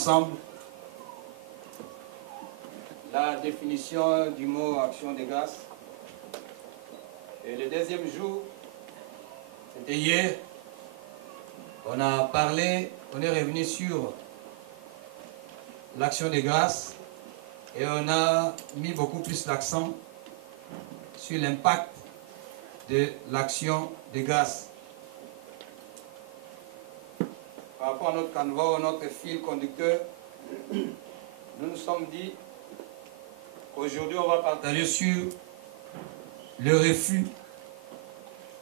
ensemble la définition du mot action de grâce. Et le deuxième jour, c'était hier, on a parlé, on est revenu sur l'action de grâce et on a mis beaucoup plus l'accent sur l'impact de l'action de grâce. Par rapport à notre canevas, notre fil conducteur, nous nous sommes dit qu'aujourd'hui on va partager sur le refus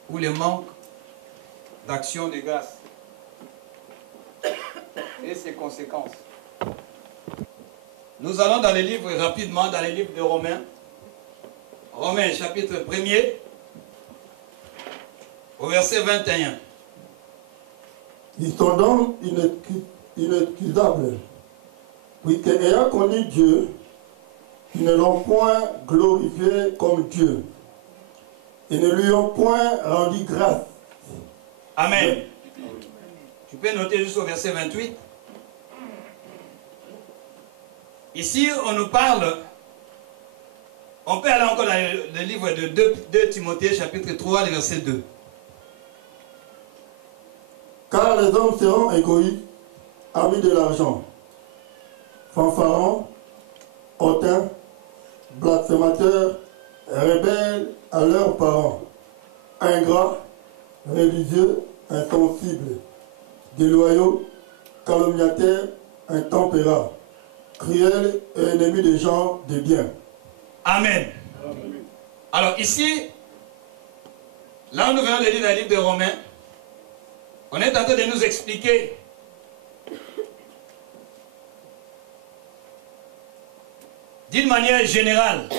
ou le manque d'action de grâce et ses conséquences. Nous allons dans les livres, rapidement, dans les livres de Romains. Romains, chapitre 1er, au verset 21. Ils sont donc inexcusables, puisque ayant connu Dieu, ils ne l'ont point glorifié comme Dieu, et ne lui ont point rendu grâce. Amen. Tu peux noter jusqu'au verset 28. Ici, on nous parle, on peut aller encore dans le livre de 2 Timothée, chapitre 3, le verset 2. Car les hommes seront égoïstes, amis de l'argent, fanfarons, hautains, blasphémateurs, rebelles à leurs parents, ingrats, religieux, insensibles, déloyaux, calomniateurs, intempérants, cruels et ennemis des gens de bien. Amen. Amen. Alors ici, là où nous venons de lire dans le livre de Romains, on est en train de nous expliquer d'une manière générale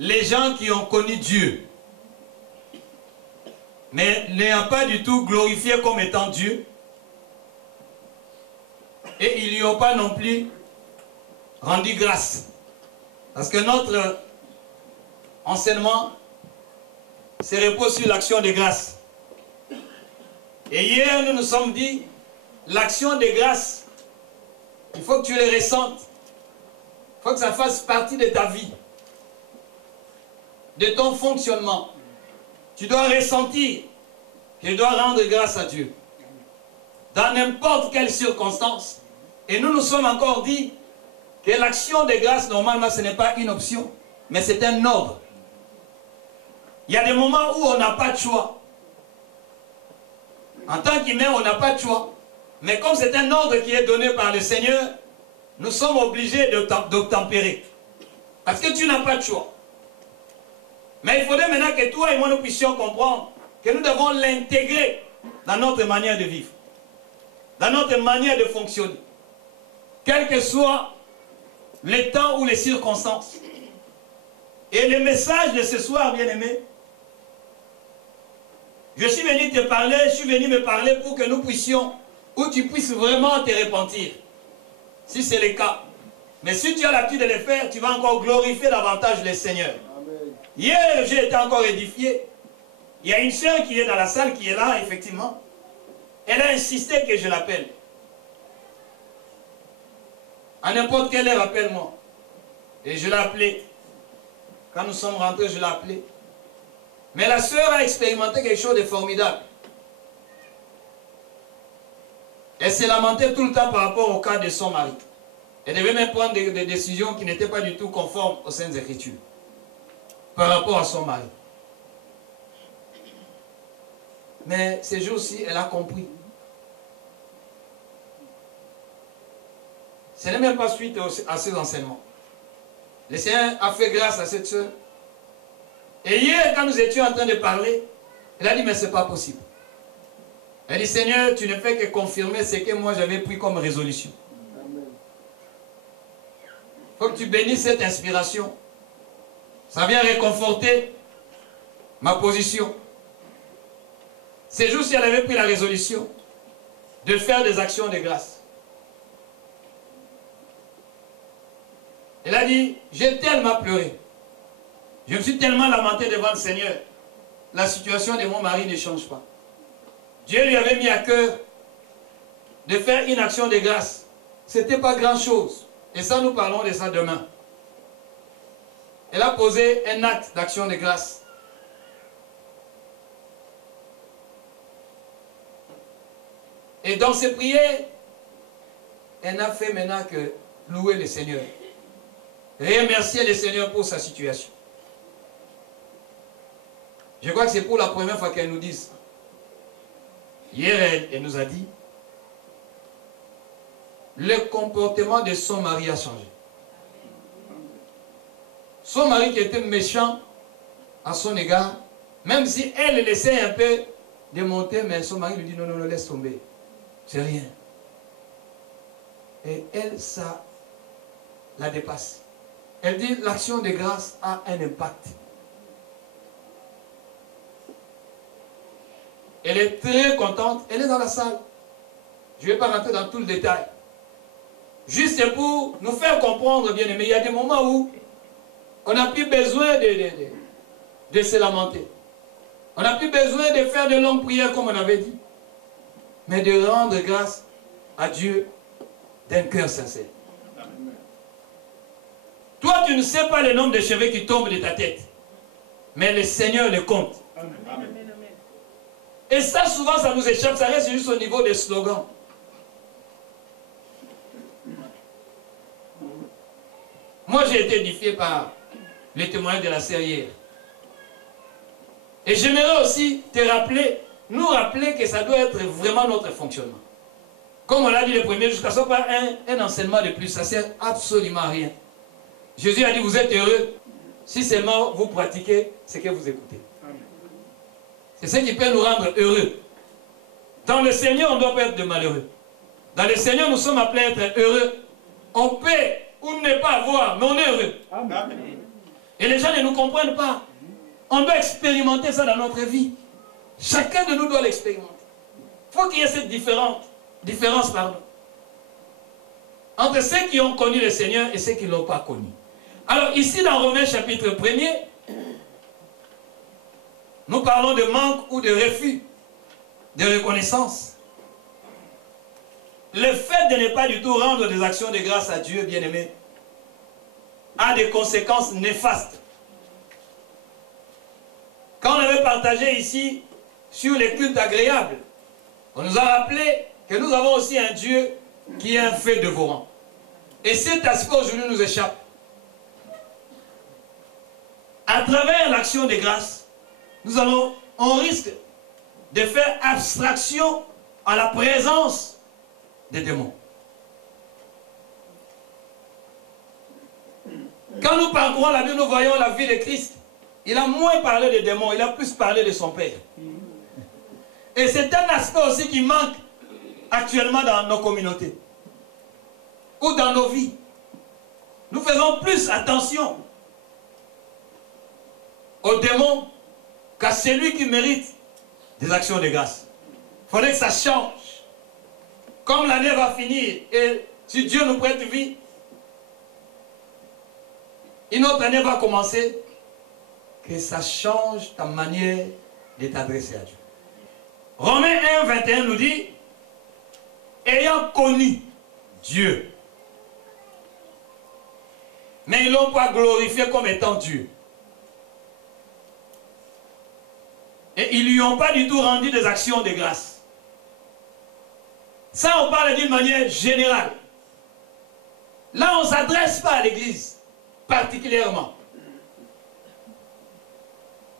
les gens qui ont connu Dieu, mais n'ayant pas du tout glorifié comme étant Dieu, et ils ne lui ont pas non plus rendu grâce. Parce que notre enseignement se repose sur l'action de grâce. Et hier, nous nous sommes dit, l'action de grâce, il faut que tu les ressentes. Il faut que ça fasse partie de ta vie, de ton fonctionnement. Tu dois ressentir que tu dois rendre grâce à Dieu. Dans n'importe quelle circonstance. Et nous nous sommes encore dit que l'action de grâce, normalement, ce n'est pas une option, mais c'est un ordre. Il y a des moments où on n'a pas de choix. En tant qu'humain, on n'a pas de choix. Mais comme c'est un ordre qui est donné par le Seigneur, nous sommes obligés d'obtempérer. Parce que tu n'as pas de choix. Mais il faudrait maintenant que toi et moi nous puissions comprendre que nous devons l'intégrer dans notre manière de vivre, dans notre manière de fonctionner. Quel que soit le temps ou les circonstances. Et le message de ce soir, bien-aimé, je suis venu te parler, je suis venu me parler pour que nous puissions, ou tu puisses vraiment te repentir, si c'est le cas. Mais si tu as l'habitude de le faire, tu vas encore glorifier davantage le Seigneur. Amen. Hier, j'ai été encore édifié. Il y a une sœur qui est dans la salle, qui est là, effectivement. Elle a insisté que je l'appelle. À n'importe quelle heure, appelle-moi. Et je l'ai appelé. Quand nous sommes rentrés, je l'ai appelé. Mais la sœur a expérimenté quelque chose de formidable. Elle s'est lamentée tout le temps par rapport au cas de son mari. Elle devait même prendre des décisions qui n'étaient pas du tout conformes aux Saintes Écritures. Par rapport à son mari. Mais ces jours-ci, elle a compris. Ce n'est même pas suite à ces enseignements. Le Seigneur a fait grâce à cette sœur. Et hier, quand nous étions en train de parler, elle a dit, mais ce n'est pas possible. Elle dit, Seigneur, tu ne fais que confirmer ce que moi j'avais pris comme résolution. Il faut que tu bénisses cette inspiration. Ça vient réconforter ma position. Ces jours-ci, elle avait pris la résolution de faire des actions de grâce. Elle a dit, j'ai tellement pleuré. Je me suis tellement lamenté devant le Seigneur. La situation de mon mari ne change pas. Dieu lui avait mis à cœur de faire une action de grâce. Ce n'était pas grand-chose. Et ça, nous parlons de ça demain. Elle a posé un acte d'action de grâce. Et dans ses prières, elle n'a fait maintenant que louer le Seigneur. Remercier le Seigneur pour sa situation. Je crois que c'est pour la première fois qu'elle nous dit ça. Hier, elle nous a dit, le comportement de son mari a changé. Son mari qui était méchant à son égard, même si elle laissait un peu démonter, mais son mari lui dit non, non, non, laisse tomber. C'est rien. Et elle, ça la dépasse. Elle dit l'action de grâce a un impact. Elle est très contente. Elle est dans la salle. Je ne vais pas rentrer dans tout le détail. Juste pour nous faire comprendre, bien aimé, il y a des moments où on n'a plus besoin de se lamenter. On n'a plus besoin de faire de longues prières comme on avait dit. Mais de rendre grâce à Dieu d'un cœur sincère. Toi, tu ne sais pas le nombre de cheveux qui tombent de ta tête. Mais le Seigneur le compte. Amen. Et ça, souvent, ça nous échappe. Ça reste juste au niveau des slogans. Moi, j'ai été édifié par les témoignages de la sœur hier. Et j'aimerais aussi te rappeler, nous rappeler que ça doit être vraiment notre fonctionnement. Comme on l'a dit le premier, jusqu'à ce pas un enseignement de plus, ça ne sert absolument à rien. Jésus a dit, vous êtes heureux si seulement vous pratiquez ce que vous écoutez. C'est ce qui peut nous rendre heureux. Dans le Seigneur, on ne doit pas être de malheureux. Dans le Seigneur, nous sommes appelés à être heureux. On peut ou ne pas avoir, mais on est heureux. Amen. Et les gens ne nous comprennent pas. On doit expérimenter ça dans notre vie. Chacun de nous doit l'expérimenter. Il faut qu'il y ait cette différence entre ceux qui ont connu le Seigneur et ceux qui ne l'ont pas connu. Alors ici dans Romains chapitre 1er, nous parlons de manque ou de refus de reconnaissance. Le fait de ne pas du tout rendre des actions de grâce à Dieu, bien-aimé, a des conséquences néfastes. Quand on avait partagé ici sur les cultes agréables, on nous a rappelé que nous avons aussi un Dieu qui est un fait dévorant. Et cet aspect aujourd'hui nous échappe. À travers l'action de grâce, on risque de faire abstraction à la présence des démons. Quand nous parcourons la Bible, nous voyons la vie de Christ. Il a moins parlé des démons, il a plus parlé de son Père. Et c'est un aspect aussi qui manque actuellement dans nos communautés ou dans nos vies. Nous faisons plus attention aux démons qu'à celui qui mérite des actions de grâce. Il faudrait que ça change. Comme l'année va finir et si Dieu nous prête vie, une autre année va commencer, que ça change ta manière de t'adresser à Dieu. Romains 1, 21 nous dit, ayant connu Dieu, mais ils ne l'ont pas glorifié comme étant Dieu. Et ils ne lui ont pas du tout rendu des actions de grâce. Ça, on parle d'une manière générale. Là, on ne s'adresse pas à l'Église, particulièrement.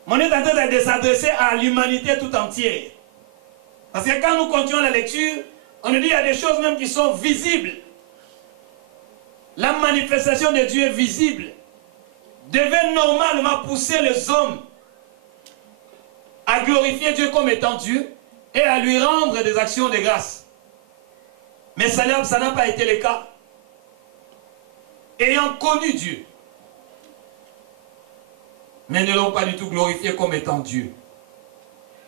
On est en train de s'adresser à l'humanité tout entière. Parce que quand nous continuons la lecture, on nous dit qu'il y a des choses même qui sont visibles. La manifestation de Dieu est visible. Devait normalement pousser les hommes à glorifier Dieu comme étant Dieu et à lui rendre des actions de grâce. Mais ça n'a pas été le cas. Ayant connu Dieu, mais ne l'ont pas du tout glorifié comme étant Dieu.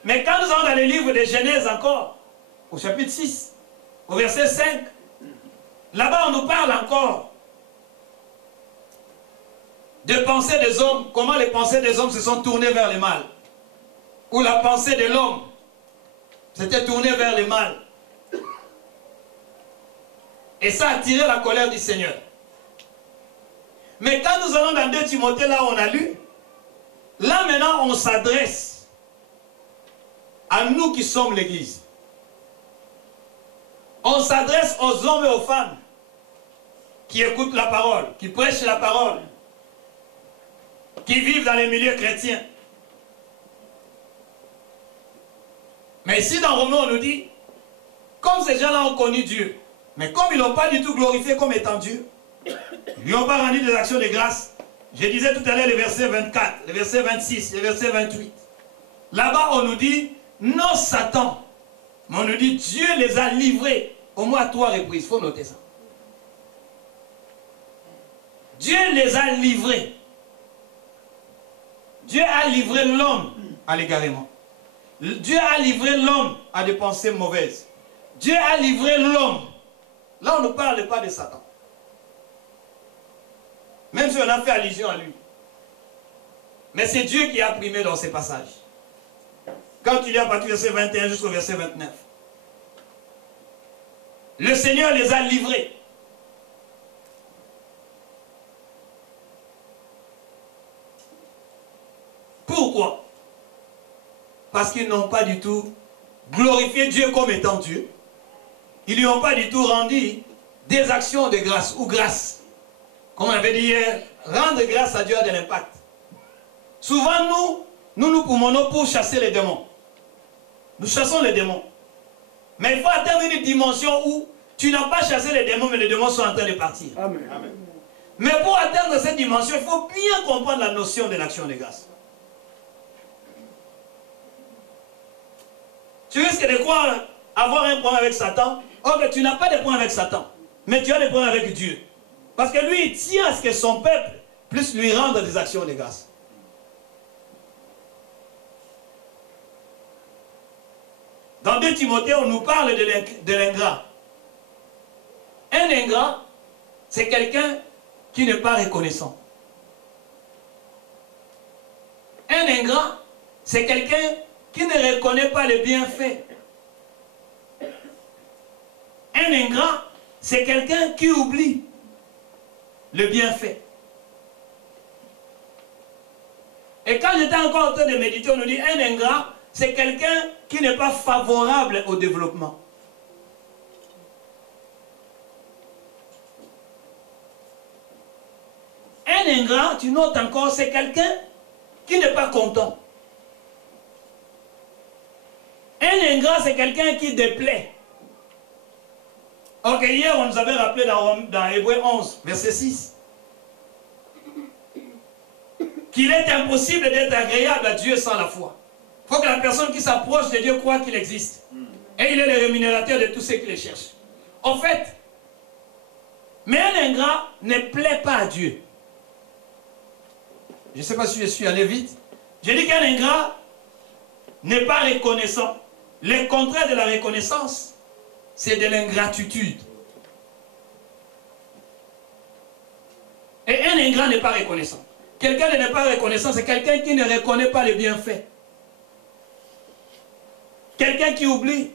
Mais quand nous allons dans les livres de Genèse encore, au chapitre 6, au verset 5, là-bas on nous parle encore de pensées des hommes, comment les pensées des hommes se sont tournées vers le mal. Ou la pensée de l'homme s'était tournée vers le mal. Et ça a attiré la colère du Seigneur. Mais quand nous allons dans 2 Timothée, là où on a lu, là maintenant on s'adresse à nous qui sommes l'Église. On s'adresse aux hommes et aux femmes qui écoutent la parole, qui prêchent la parole, qui vivent dans les milieux chrétiens. Mais ici dans Romains on nous dit, comme ces gens-là ont connu Dieu, mais comme ils n'ont pas du tout glorifié comme étant Dieu, ils lui ont pas rendu des actions de grâce. Je disais tout à l'heure le verset 24, le verset 26, le verset 28. Là-bas on nous dit, non Satan, mais on nous dit Dieu les a livrés au moins à 3 reprises. Il faut noter ça. Dieu les a livrés. Dieu a livré l'homme à l'égarement. Dieu a livré l'homme à des pensées mauvaises. Dieu a livré l'homme. Là, on ne parle pas de Satan. Même si on a fait allusion à lui. Mais c'est Dieu qui a primé dans ces passages. Quand il est à partir du verset 21 jusqu'au verset 29. Le Seigneur les a livrés. Pourquoi? Parce qu'ils n'ont pas du tout glorifié Dieu comme étant Dieu. Ils ne lui ont pas du tout rendu des actions de grâce ou grâce. Comme on avait dit hier, rendre grâce à Dieu a de l'impact. Souvent, nous promenons pour chasser les démons. Nous chassons les démons. Mais il faut atteindre une dimension où tu n'as pas chassé les démons, mais les démons sont en train de partir. Amen. Amen. Mais pour atteindre cette dimension, il faut bien comprendre la notion de l'action de grâce. Tu risques de croire avoir un problème avec Satan. Or que tu n'as pas de problème avec Satan, mais tu as des problèmes avec Dieu. Parce que lui, il tient à ce que son peuple puisse lui rendre des actions de grâce. Dans 2 Timothée, on nous parle de l'ingrat. Un ingrat, c'est quelqu'un qui n'est pas reconnaissant. Un ingrat, c'est quelqu'un qui ne reconnaît pas les bienfaits. Un ingrat, c'est quelqu'un qui oublie le bienfait. Et quand j'étais encore en train de méditer, on nous dit un ingrat, c'est quelqu'un qui n'est pas favorable au développement. Un ingrat, tu notes encore, c'est quelqu'un qui n'est pas content. Un ingrat, c'est quelqu'un qui déplaît. Ok, hier, on nous avait rappelé dans Hébreux 11, verset 6, qu'il est impossible d'être agréable à Dieu sans la foi. Il faut que la personne qui s'approche de Dieu croit qu'il existe. Et il est le rémunérateur de tous ceux qui le cherchent. En fait, mais un ingrat ne plaît pas à Dieu. Je ne sais pas si je suis allé vite. Je dis qu'un ingrat n'est pas reconnaissant. Le contraire de la reconnaissance, c'est de l'ingratitude. Et un ingrat n'est pas reconnaissant. Quelqu'un qui n'est pas reconnaissant, c'est quelqu'un qui ne reconnaît pas les bienfaits. Quelqu'un qui oublie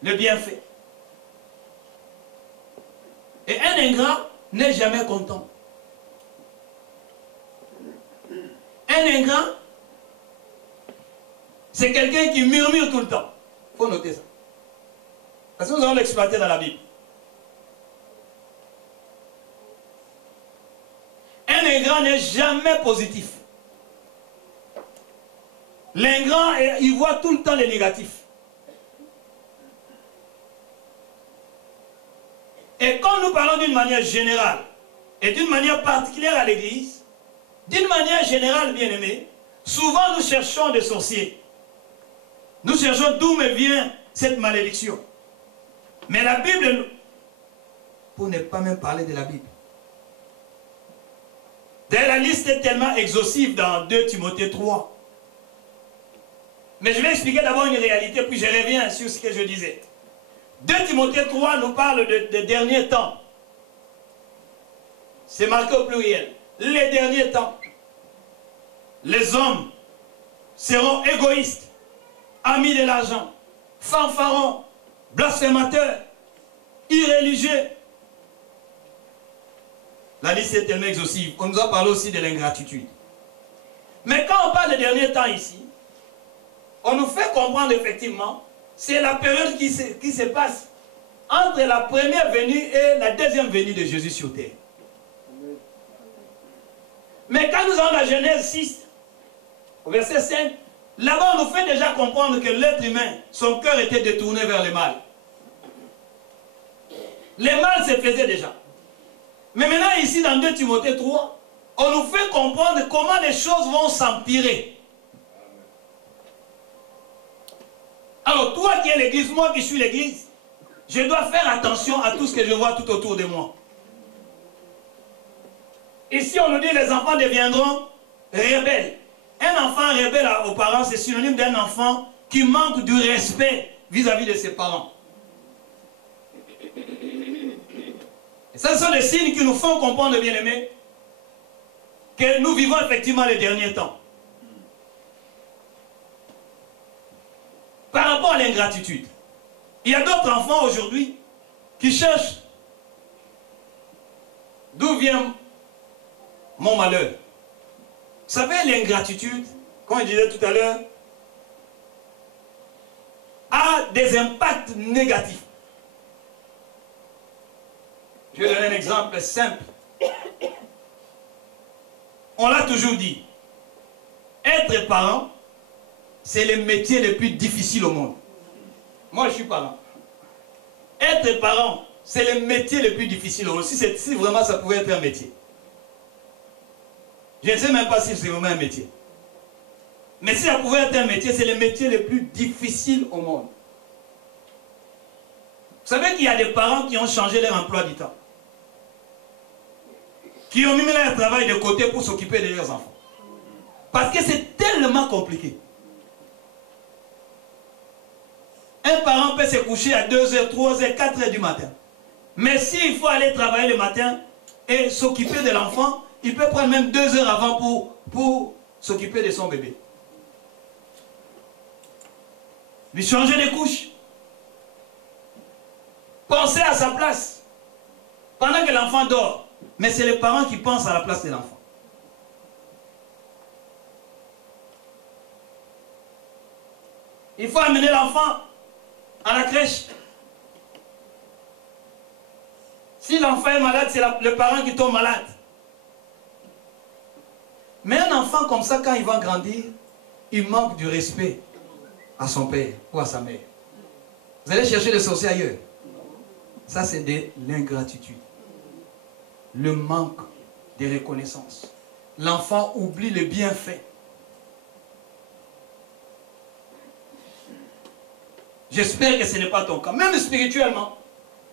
le bienfait. Et un ingrat n'est jamais content. Un ingrat, c'est quelqu'un qui murmure tout le temps. Il faut noter ça. Parce que nous allons l'exploiter dans la Bible. Un ingrat n'est jamais positif. L'ingrat, il voit tout le temps les négatifs. Et comme nous parlons d'une manière générale et d'une manière particulière à l'Église, d'une manière générale, bien aimé, souvent nous cherchons des sorciers. Nous cherchons d'où me vient cette malédiction. Mais la Bible, pour ne pas même parler de la Bible, la liste est tellement exhaustive dans 2 Timothée 3. Mais je vais expliquer d'abord une réalité, puis je reviens sur ce que je disais. 2 Timothée 3 nous parle des derniers temps. C'est marqué au pluriel. Les derniers temps. Les hommes seront égoïstes, amis de l'argent, fanfaron, blasphémateur, irréligieux. La liste est tellement exhaustive. On nous a parlé aussi de l'ingratitude. Mais quand on parle des derniers temps ici, on nous fait comprendre effectivement, c'est la période qui se passe entre la première venue et la deuxième venue de Jésus sur terre. Mais quand nous avons la Genèse 6, au verset 5, là-bas on nous fait déjà comprendre que l'être humain, son cœur était détourné vers le mal. Le mal se faisait déjà. Mais maintenant ici dans 2 Timothée 3, on nous fait comprendre comment les choses vont s'empirer. Alors toi qui es l'église, moi qui suis l'église, je dois faire attention à tout ce que je vois tout autour de moi. Ici on nous dit les enfants deviendront rebelles. Un enfant rebelle aux parents, c'est synonyme d'un enfant qui manque du respect vis-à-vis de ses parents. Et ça, ce sont des signes qui nous font comprendre, bien-aimés, que nous vivons effectivement les derniers temps. Par rapport à l'ingratitude, il y a d'autres enfants aujourd'hui qui cherchent d'où vient mon malheur. Vous savez, l'ingratitude, comme je disais tout à l'heure, a des impacts négatifs. Je vais donner un exemple simple. On l'a toujours dit. Être parent, c'est le métier le plus difficile au monde. Moi, je suis parent. Être parent, c'est le métier le plus difficile au monde. Si vraiment ça pouvait être un métier. Je ne sais même pas si c'est vraiment un métier. Mais si ça pouvait être un métier, c'est le métier le plus difficile au monde. Vous savez qu'il y a des parents qui ont changé leur emploi du temps. Qui ont mis leur travail de côté pour s'occuper de leurs enfants. Parce que c'est tellement compliqué. Un parent peut se coucher à 2h, 3h, 4h du matin. Mais s'il faut aller travailler le matin et s'occuper de l'enfant, il peut prendre même 2 heures avant pour s'occuper de son bébé. Lui changer les couches. Penser à sa place. Pendant que l'enfant dort. Mais c'est les parents qui pensent à la place de l'enfant. Il faut amener l'enfant à la crèche. Si l'enfant est malade, c'est le parent qui tombe malade. Mais un enfant comme ça, quand il va grandir, il manque du respect à son père ou à sa mère. Vous allez chercher les sorciers ailleurs. Ça, c'est de l'ingratitude. Le manque de reconnaissance. L'enfant oublie les bienfaits. J'espère que ce n'est pas ton cas. Même spirituellement.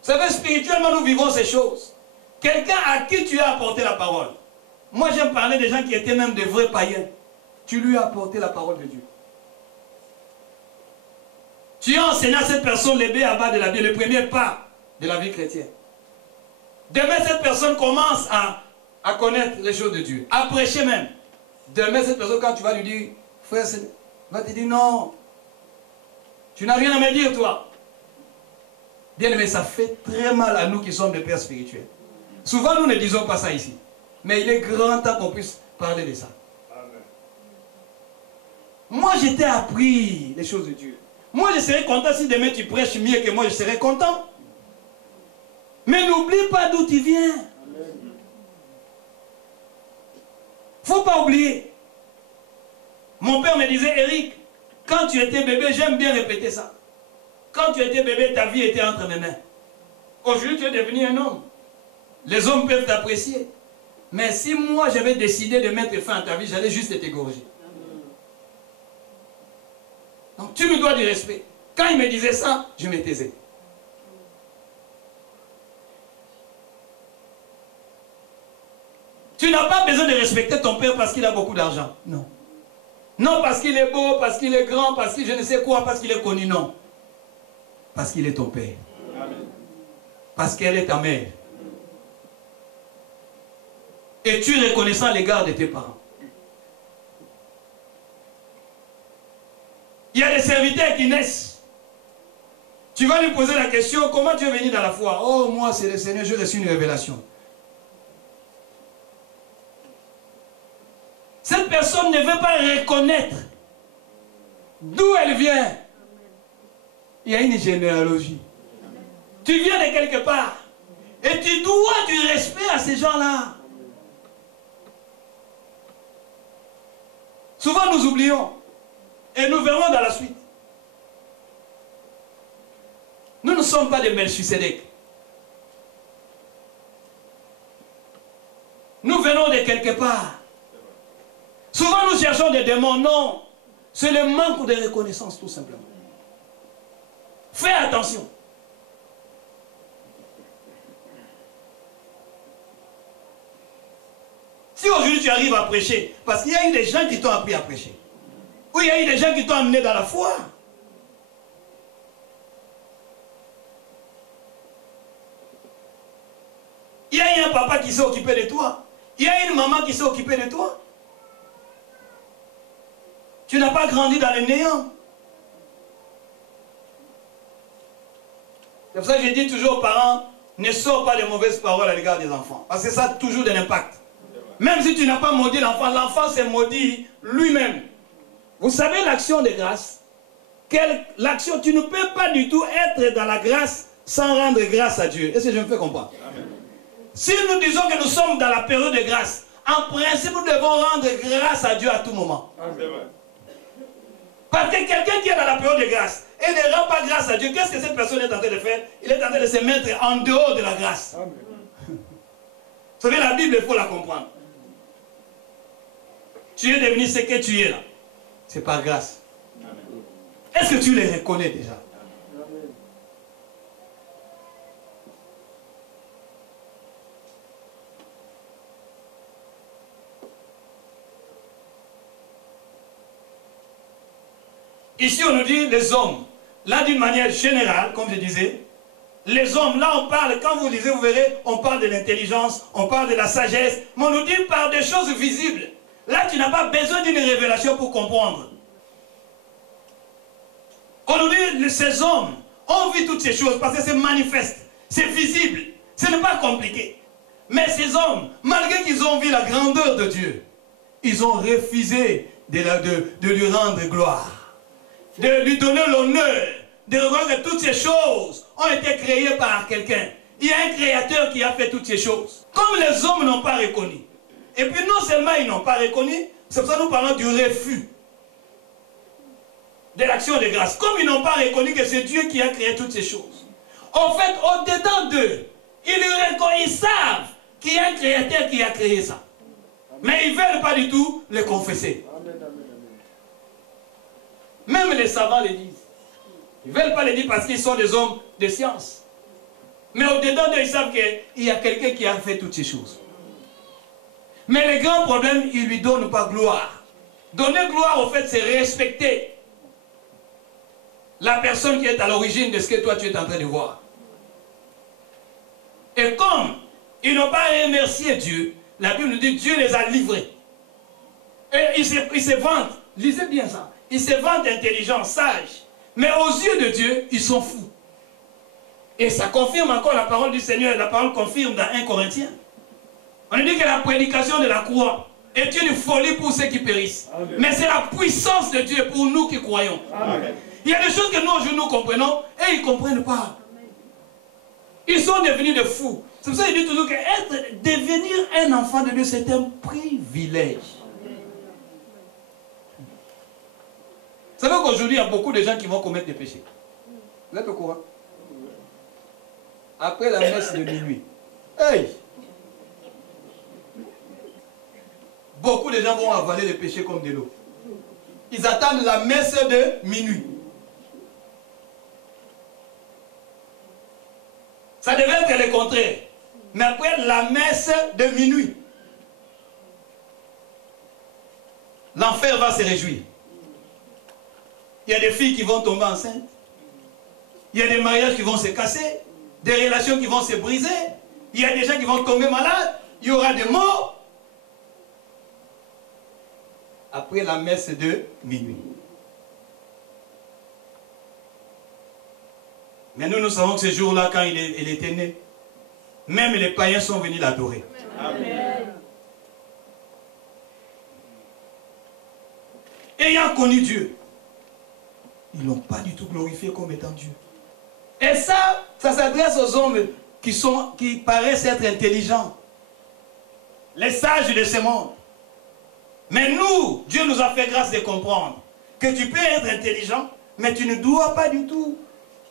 Vous savez, spirituellement, nous vivons ces choses. Quelqu'un à qui tu as apporté la parole. Moi, j'aime parler des gens qui étaient même des vrais païens. Tu lui as apporté la parole de Dieu. Tu as enseigné à cette personne les b.a.-ba de la vie, le premier pas de la vie chrétienne. Demain, cette personne commence à connaître les choses de Dieu, à prêcher même. Demain, cette personne, quand tu vas lui dire, frère, va te dire non, tu n'as rien à me dire, toi. Bien aimé, ça fait très mal à nous qui sommes des pères spirituels. Souvent, nous ne disons pas ça ici. Mais il est grand temps qu'on puisse parler de ça. Amen. Moi, je t'ai appris les choses de Dieu. Moi, je serais content si demain tu prêches mieux que moi, je serais content. Mais n'oublie pas d'où tu viens. Il ne faut pas oublier. Mon père me disait, Eric, quand tu étais bébé, j'aime bien répéter ça. Quand tu étais bébé, ta vie était entre mes mains. Aujourd'hui, tu es devenu un homme. Les hommes peuvent t'apprécier. Mais si moi, j'avais décidé de mettre fin à ta vie, j'allais juste t'égorger. Donc, tu me dois du respect. Quand il me disait ça, je me taisais. Tu n'as pas besoin de respecter ton père parce qu'il a beaucoup d'argent. Non. Non parce qu'il est beau, parce qu'il est grand, parce qu'il je ne sais quoi, parce qu'il est connu. Non. Parce qu'il est ton père. Amen. Parce qu'elle est ta mère. Et tu es reconnaissant à l'égard de tes parents. Il y a des serviteurs qui naissent. Tu vas lui poser la question, comment tu es venu dans la foi? Oh, moi, c'est le Seigneur, j'ai reçu une révélation. Cette personne ne veut pas reconnaître d'où elle vient. Il y a une généalogie. Tu viens de quelque part. Et tu dois du respect à ces gens-là. Souvent nous oublions. Et nous verrons dans la suite. Nous ne sommes pas des Melchisédek. Nous venons de quelque part. Souvent nous cherchons des démons. Non. C'est le manque de reconnaissance tout simplement. Fais attention. Si aujourd'hui tu arrives à prêcher, parce qu'il y a eu des gens qui t'ont appris à prêcher, ou il y a eu des gens qui t'ont amené dans la foi, il y a eu un papa qui s'est occupé de toi, il y a eu une maman qui s'est occupée de toi. Tu n'as pas grandi dans le néant. C'est pour ça que je dis toujours aux parents, ne sors pas de mauvaises paroles à l'égard des enfants. Parce que ça a toujours de l'impact. Même si tu n'as pas maudit l'enfant, l'enfant s'est maudit lui-même. Vous savez l'action de grâce? L'action, tu ne peux pas du tout être dans la grâce sans rendre grâce à Dieu. Est-ce que je me fais comprendre? Amen. Si nous disons que nous sommes dans la période de grâce, en principe, nous devons rendre grâce à Dieu à tout moment. Amen. Parce que quelqu'un qui est dans la période de grâce et ne rend pas grâce à Dieu, qu'est-ce que cette personne est en train de faire? Il est en train de se mettre en dehors de la grâce. Amen. Vous savez, la Bible, il faut la comprendre. Tu es devenu ce que tu es là. C'est par grâce. Est-ce que tu les reconnais déjà? Amen. Ici, on nous dit les hommes. Là, d'une manière générale, comme je disais, les hommes, là, on parle, quand vous lisez, vous verrez, on parle de l'intelligence, on parle de la sagesse, mais on nous dit par des choses visibles. Là, tu n'as pas besoin d'une révélation pour comprendre. On nous dit, ces hommes ont vu toutes ces choses parce que c'est manifeste, c'est visible, ce n'est pas compliqué. Mais ces hommes, malgré qu'ils ont vu la grandeur de Dieu, ils ont refusé de lui rendre gloire, de lui donner l'honneur, de reconnaître que toutes ces choses ont été créées par quelqu'un. Il y a un créateur qui a fait toutes ces choses. Comme les hommes n'ont pas reconnu. Et puis non seulement ils n'ont pas reconnu, c'est pour ça que nous parlons du refus de l'action de grâce. Comme ils n'ont pas reconnu que c'est Dieu qui a créé toutes ces choses. En fait, au-dedans d'eux, ils savent qu'il y a un créateur qui a créé ça. Mais ils ne veulent pas du tout le confesser. Même les savants le disent. Ils ne veulent pas le dire parce qu'ils sont des hommes de science. Mais au-dedans d'eux, ils savent qu'il y a quelqu'un qui a fait toutes ces choses. Mais le grand problème, ils ne lui donnent pas gloire. Donner gloire, au fait, c'est respecter la personne qui est à l'origine de ce que toi tu es en train de voir. Et comme ils n'ont pas remercié Dieu, la Bible nous dit Dieu les a livrés. Et ils se vantent, lisez bien ça, ils se vantent intelligents, sages. Mais aux yeux de Dieu, ils sont fous. Et ça confirme encore la parole du Seigneur, la parole confirme dans 1 Corinthiens. On dit que la prédication de la croix est une folie pour ceux qui périssent. Amen. Mais c'est la puissance de Dieu pour nous qui croyons. Amen. Il y a des choses que nous aujourd'hui nous comprenons et ils ne comprennent pas. Ils sont devenus des fous. C'est pour ça qu'il dit toujours que devenir un enfant de Dieu, c'est un privilège. Vous savez qu'aujourd'hui, il y a beaucoup de gens qui vont commettre des péchés. Vous êtes au courant? Après la messe de minuit. Hey! Beaucoup de gens vont avaler les péchés comme de l'eau. Ils attendent la messe de minuit. Ça devait être le contraire. Mais après la messe de minuit, l'enfer va se réjouir. Il y a des filles qui vont tomber enceintes. Il y a des mariages qui vont se casser. Des relations qui vont se briser. Il y a des gens qui vont tomber malades. Il y aura des morts. Après la messe de minuit. Mais nous savons que ce jour-là, quand il était né, même les païens sont venus l'adorer. Amen. Ayant connu Dieu, ils ne l'ont pas du tout glorifié comme étant Dieu. Et ça s'adresse aux hommes qui paraissent être intelligents, les sages de ce monde. Mais nous, Dieu nous a fait grâce de comprendre que tu peux être intelligent, mais tu ne dois pas du tout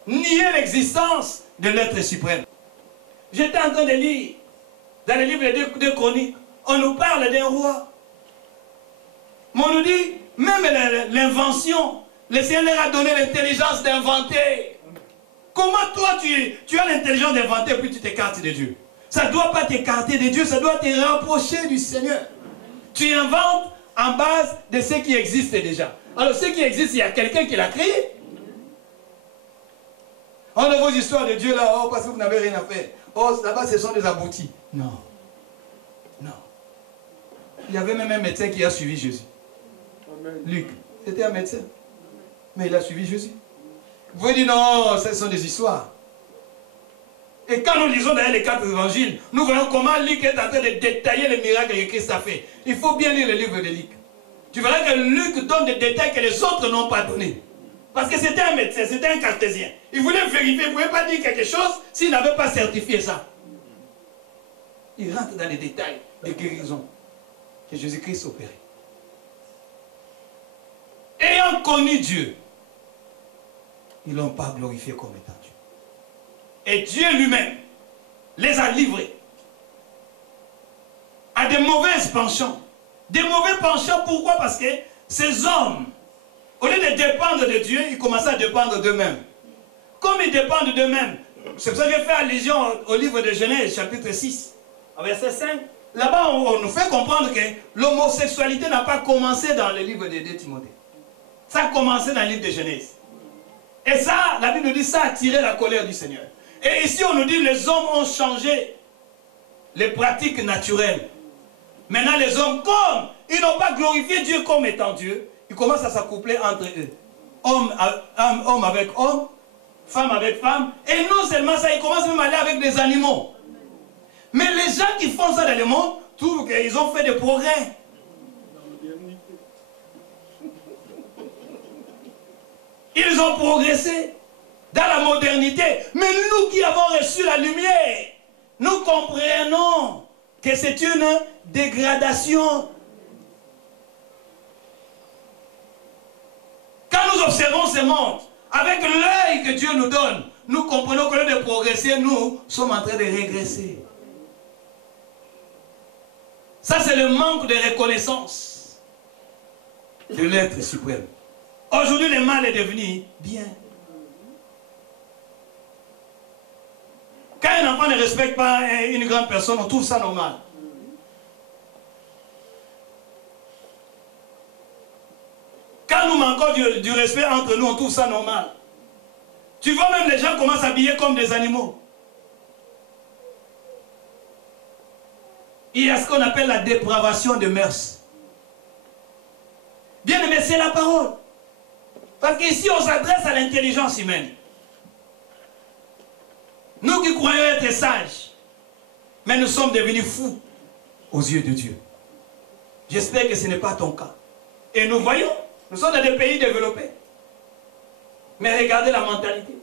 nier l'existence de l'être suprême. J'étais en train de lire dans le livre de Chroniques, on nous parle d'un roi. Mais on nous dit, même l'invention, le Seigneur leur a donné l'intelligence d'inventer. Comment toi tu as l'intelligence d'inventer puis tu t'écartes de Dieu? Ça ne doit pas t'écarter de Dieu, ça doit te rapprocher du Seigneur. Tu inventes en base de ce qui existe déjà. Alors ce qui existe, il y a quelqu'un qui l'a créé. On a vos histoires de Dieu là, oh parce que vous n'avez rien à faire. Oh là-bas ce sont des aboutis. Non. Non. Il y avait même un médecin qui a suivi Jésus. Amen. Luc, c'était un médecin. Mais il a suivi Jésus. Vous pouvez dire non, ce sont des histoires. Et quand nous lisons d'ailleurs les 4 évangiles, nous voyons comment Luc est en train de détailler les miracles que Christ a fait. Il faut bien lire le livre de Luc. Tu verras que Luc donne des détails que les autres n'ont pas donnés. Parce que c'était un médecin, c'était un cartésien. Il voulait vérifier, il ne pouvait pas dire quelque chose s'il n'avait pas certifié ça. Il rentre dans les détails des guérisons que Jésus-Christ opérait. Ayant connu Dieu, ils ne l'ont pas glorifié comme étant Dieu. Et Dieu lui-même les a livrés à des mauvaises penchants. Des mauvais penchants, pourquoi? Parce que ces hommes, au lieu de dépendre de Dieu, ils commençaient à dépendre d'eux-mêmes. Comme ils dépendent d'eux-mêmes, c'est pour ça que j'ai fait allusion au livre de Genèse, chapitre 6, verset 5. Là-bas, on nous fait comprendre que l'homosexualité n'a pas commencé dans le livre de Timothée. Ça a commencé dans le livre de Genèse. Et ça, la Bible nous dit, ça a attiré la colère du Seigneur. Et ici, on nous dit, les hommes ont changé les pratiques naturelles. Maintenant, les hommes, comme ils n'ont pas glorifié Dieu comme étant Dieu, ils commencent à s'accoupler entre eux. Homme avec homme, femme avec femme. Et non seulement ça, ils commencent même à aller avec des animaux. Mais les gens qui font ça dans le monde, trouvent qu'ils ont fait des progrès. Ils ont progressé dans la modernité. Mais nous qui avons reçu la lumière, nous comprenons que c'est une dégradation. Quand nous observons ce monde, avec l'œil que Dieu nous donne, nous comprenons que au lieu de progresser, nous sommes en train de régresser. Ça, c'est le manque de reconnaissance de l'être suprême. Aujourd'hui, le mal est devenu bien. Quand un enfant ne respecte pas une grande personne, on trouve ça normal. Quand nous manquons du respect entre nous, on trouve ça normal. Tu vois même les gens commencent à s'habiller comme des animaux. Il y a ce qu'on appelle la dépravation de mœurs. Bien aimé, c'est la parole. Parce qu'ici, on s'adresse à l'intelligence humaine. Nous qui croyons être sages, mais nous sommes devenus fous aux yeux de Dieu. J'espère que ce n'est pas ton cas. Et nous voyons, nous sommes dans des pays développés. Mais regardez la mentalité.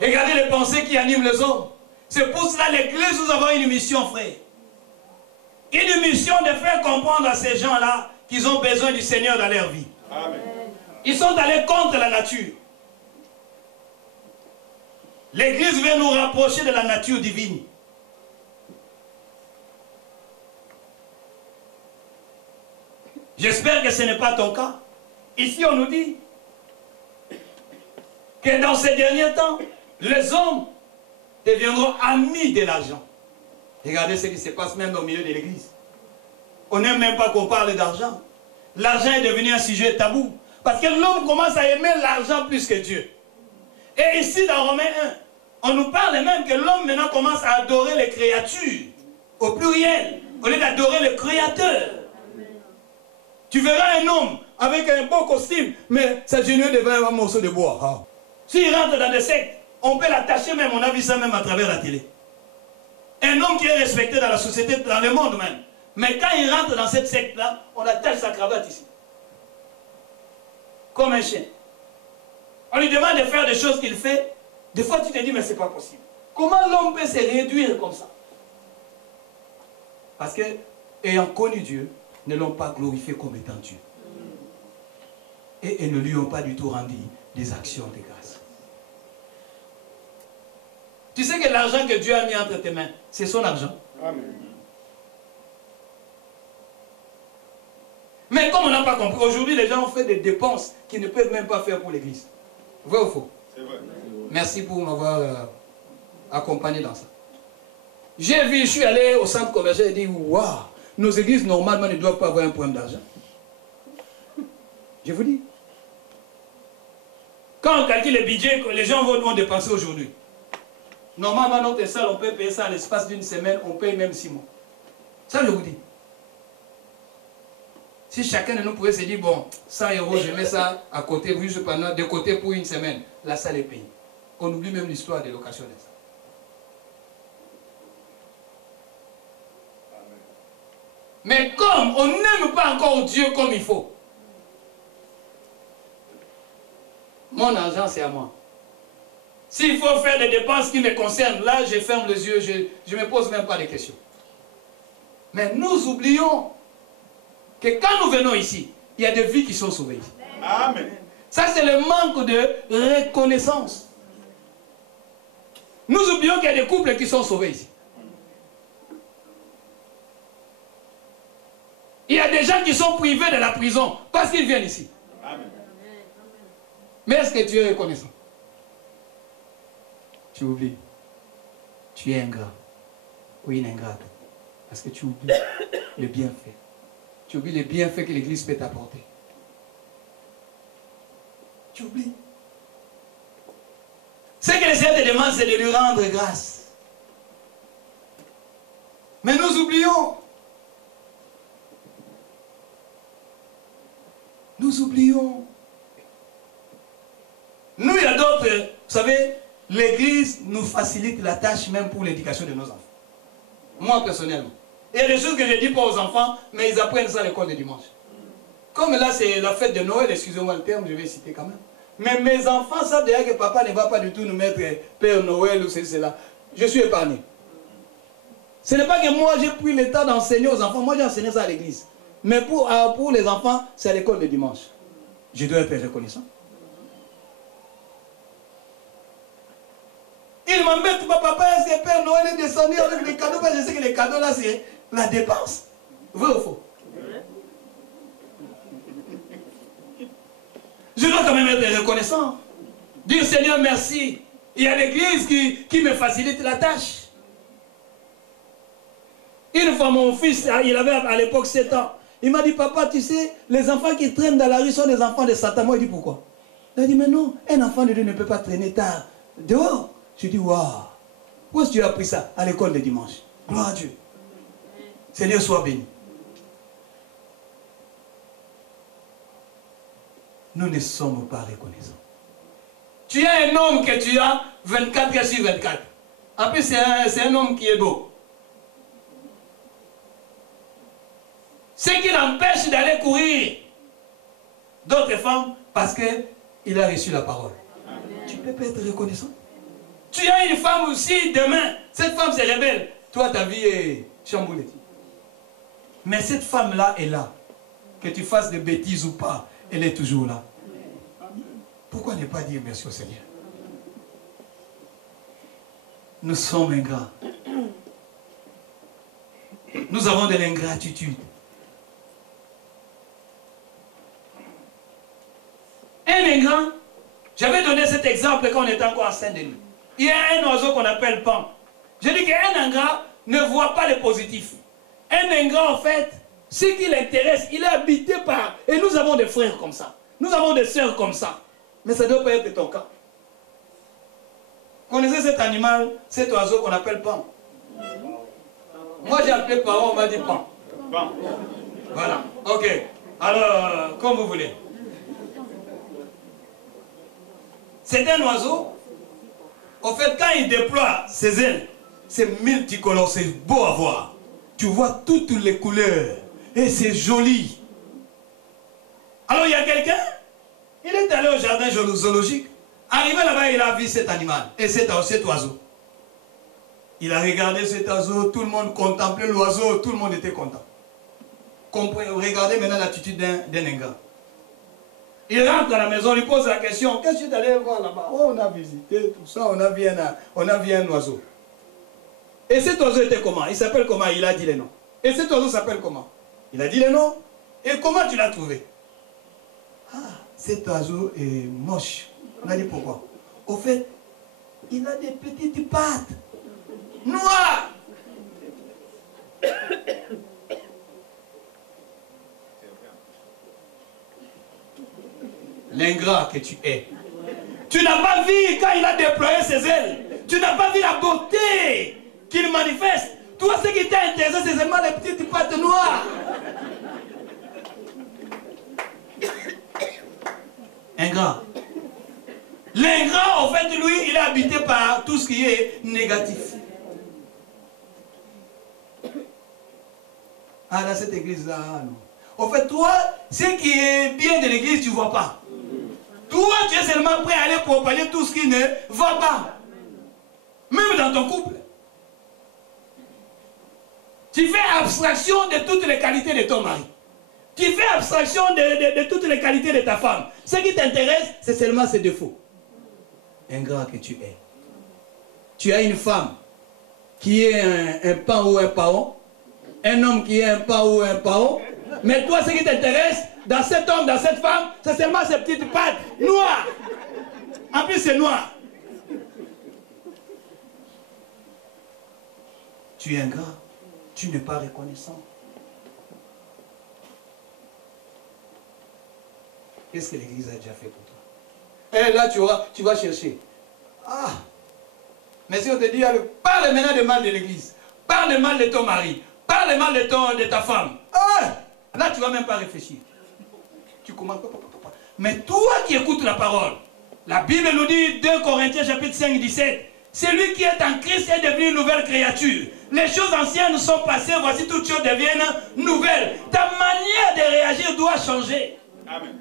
Regardez les pensées qui animent les hommes. C'est pour cela l'Église, nous avons une mission, frère. Une mission de faire comprendre à ces gens-là qu'ils ont besoin du Seigneur dans leur vie. Amen. Ils sont allés contre la nature. L'Église veut nous rapprocher de la nature divine. J'espère que ce n'est pas ton cas. Ici, on nous dit que dans ces derniers temps, les hommes deviendront amis de l'argent. Regardez ce qui se passe même au milieu de l'Église. On n'aime même pas qu'on parle d'argent. L'argent est devenu un sujet tabou. Parce que l'homme commence à aimer l'argent plus que Dieu. Et ici, dans Romains 1, on nous parle même que l'homme maintenant commence à adorer les créatures, au pluriel, au lieu d'adorer le Créateur. Tu verras un homme avec un beau costume, mais sa genouille devient un morceau de bois. Ah. S'il rentre dans des sectes, on peut l'attacher même, on a vu ça même à travers la télé. Un homme qui est respecté dans la société, dans le monde même. Mais quand il rentre dans cette secte-là, on attache sa cravate ici. Comme un chien. On lui demande de faire des choses qu'il fait. Des fois, tu te dis, mais c'est pas possible. Comment l'homme peut se réduire comme ça? Parce que, ayant connu Dieu, ne l'ont pas glorifié comme étant Dieu. Et ne lui ont pas du tout rendu des actions de grâce. Tu sais que l'argent que Dieu a mis entre tes mains, c'est son argent. Amen. Mais comme on n'a pas compris, aujourd'hui les gens ont fait des dépenses qu'ils ne peuvent même pas faire pour l'église. Vrai ou faux? C'est vrai. Merci pour m'avoir accompagné dans ça. J'ai vu, je suis allé au centre commercial et dit, waouh, nos églises normalement ne doivent pas avoir un problème d'argent. Je vous dis. Quand on calcule le budget que les gens vont dépenser aujourd'hui, normalement notre salle, on peut payer ça à l'espace d'une semaine, on paye même 6 mois. Ça je vous dis. Si chacun de nous pouvait se dire, bon, 100 €, je mets ça à côté, juste pendant de côté pour une semaine, la salle est payée. On oublie même l'histoire des locations de ça. Mais comme on n'aime pas encore Dieu comme il faut, mon argent c'est à moi. S'il faut faire des dépenses qui me concernent, là je ferme les yeux, je ne me pose même pas de questions. Mais nous oublions que quand nous venons ici, il y a des vies qui sont sauvées. Amen. Ça, c'est le manque de reconnaissance. Nous oublions qu'il y a des couples qui sont sauvés ici. Il y a des gens qui sont privés de la prison parce qu'ils viennent ici. Amen. Mais est-ce que tu es reconnaissant? Tu oublies. Tu es ingrat. Oui, une ingrate. Parce que tu oublies le bienfait. Tu oublies les bienfaits que l'Église peut t'apporter. Tu oublies. Ce que le Seigneur te demande, c'est de lui rendre grâce. Mais nous oublions. Nous oublions. Nous, il y a d'autres, vous savez, l'Église nous facilite la tâche même pour l'éducation de nos enfants. Moi, personnellement. Il y a des choses que je ne dis pas aux enfants, mais ils apprennent ça à l'école de dimanche. Comme là, c'est la fête de Noël, excusez-moi le terme, je vais citer quand même. Mais mes enfants savent déjà que papa ne va pas du tout nous mettre Père Noël ou cela. Je suis épargné. Ce n'est pas que moi, j'ai pris le temps d'enseigner aux enfants. Moi, j'ai enseigné ça à l'église. Mais pour les enfants, c'est à l'école de dimanche. Je dois être reconnaissant. Il m'embête, papa, est-ce que Père Noël est descendu avec les cadeaux? Je sais que les cadeaux là, c'est la dépense. Vrai ou faux? Je dois quand même être reconnaissant. Dire Seigneur merci. Il y a l'église qui me facilite la tâche. Une fois mon fils, il avait à l'époque 7 ans. Il m'a dit, papa, tu sais, les enfants qui traînent dans la rue sont des enfants de Satan. Moi, il dit pourquoi? Il a dit, mais non, un enfant de Dieu ne peut pas traîner tard dehors. Je dis, waouh, où est-ce que tu as appris ça? À l'école de dimanche. Gloire à Dieu. Seigneur, sois béni. Nous ne sommes pas reconnaissants. Tu as un homme que tu as 24 heures sur 24. En plus, c'est un homme qui est beau. Ce qui l'empêche d'aller courir d'autres femmes parce qu'il a reçu la parole. Amen. Tu ne peux pas être reconnaissant. Tu as une femme aussi, demain, cette femme se rebelle. Toi, ta vie est chamboulée. Mais cette femme-là est là. Que tu fasses des bêtises ou pas, elle est toujours là. Pourquoi ne pas dire merci au Seigneur? Nous sommes ingrats. Nous avons de l'ingratitude. Un ingrat, j'avais donné cet exemple quand on était encore à Saint-Denis. Il y a un oiseau qu'on appelle pan. Je dis qu'un ingrat ne voit pas le positif. Un ingrat, en fait, ce qui l'intéresse, il est habité par... Et nous avons des frères comme ça. Nous avons des sœurs comme ça. Mais ça ne doit pas être ton cas. Connaissez cet animal, cet oiseau qu'on appelle pan? Moi, j'ai appelé pan, on m'a dit pan. Pan. Voilà, ok. Alors, comme vous voulez. C'est un oiseau. En fait, quand il déploie ses ailes, c'est multicolore, c'est beau à voir. Tu vois toutes les couleurs. Et c'est joli. Alors il y a quelqu'un, il est allé au jardin zoologique. Arrivé là-bas, il a vu cet animal et cet oiseau. Il a regardé cet oiseau, tout le monde contemplait l'oiseau, tout le monde était content. Regardez maintenant l'attitude d'un ingrat. Il rentre à la maison, il lui pose la question, qu'est-ce que tu es allé voir là-bas? Oh, on a visité tout ça, on a vu un oiseau. Et cet oiseau était comment? Il s'appelle comment? Il a dit les noms. Et cet oiseau s'appelle comment? Il a dit les noms. Et comment tu l'as trouvé? Ah, cet oiseau est moche. On a dit pourquoi? Au fait, il a des petites pattes noires. L'ingrat que tu es. Tu n'as pas vu quand il a déployé ses ailes. Tu n'as pas vu la beauté qu'il manifeste. Toi, ce qui t'a intéressé, c'est seulement les petites pattes noires. Ingrat. L'ingrat, en fait, lui, il est habité par tout ce qui est négatif. Ah, dans cette église-là, non. En fait, toi, ce qui est bien de l'église, tu ne vois pas. Toi, tu es seulement prêt à aller propager tout ce qui ne va pas. Même dans ton couple. Tu fais abstraction de toutes les qualités de ton mari. Tu fais abstraction de toutes les qualités de ta femme. Ce qui t'intéresse, c'est seulement ses défauts. Ingrat que tu es. Tu as une femme qui est un pan ou un paon. Un homme qui est un pan ou un paon. Mais toi, ce qui t'intéresse, dans cet homme, dans cette femme, c'est seulement ces petites pattes noires. En plus, c'est noir. Tu es ingrat. Tu n'es pas reconnaissant. Qu'est-ce que l'Église a déjà fait pour toi? Et là, tu vas chercher. Ah! Mais si on te dit, parle maintenant de mal de l'Église. Parle mal de ton mari. Parle mal de ta femme. Ah! Là, tu ne vas même pas réfléchir. Tu commences. Mais toi qui écoutes la parole, la Bible nous dit, 2 Corinthiens chapitre 5, 17, celui qui est en Christ est devenu une nouvelle créature. Les choses anciennes sont passées, voici toutes choses deviennent nouvelles. Ta manière de réagir doit changer. Amen.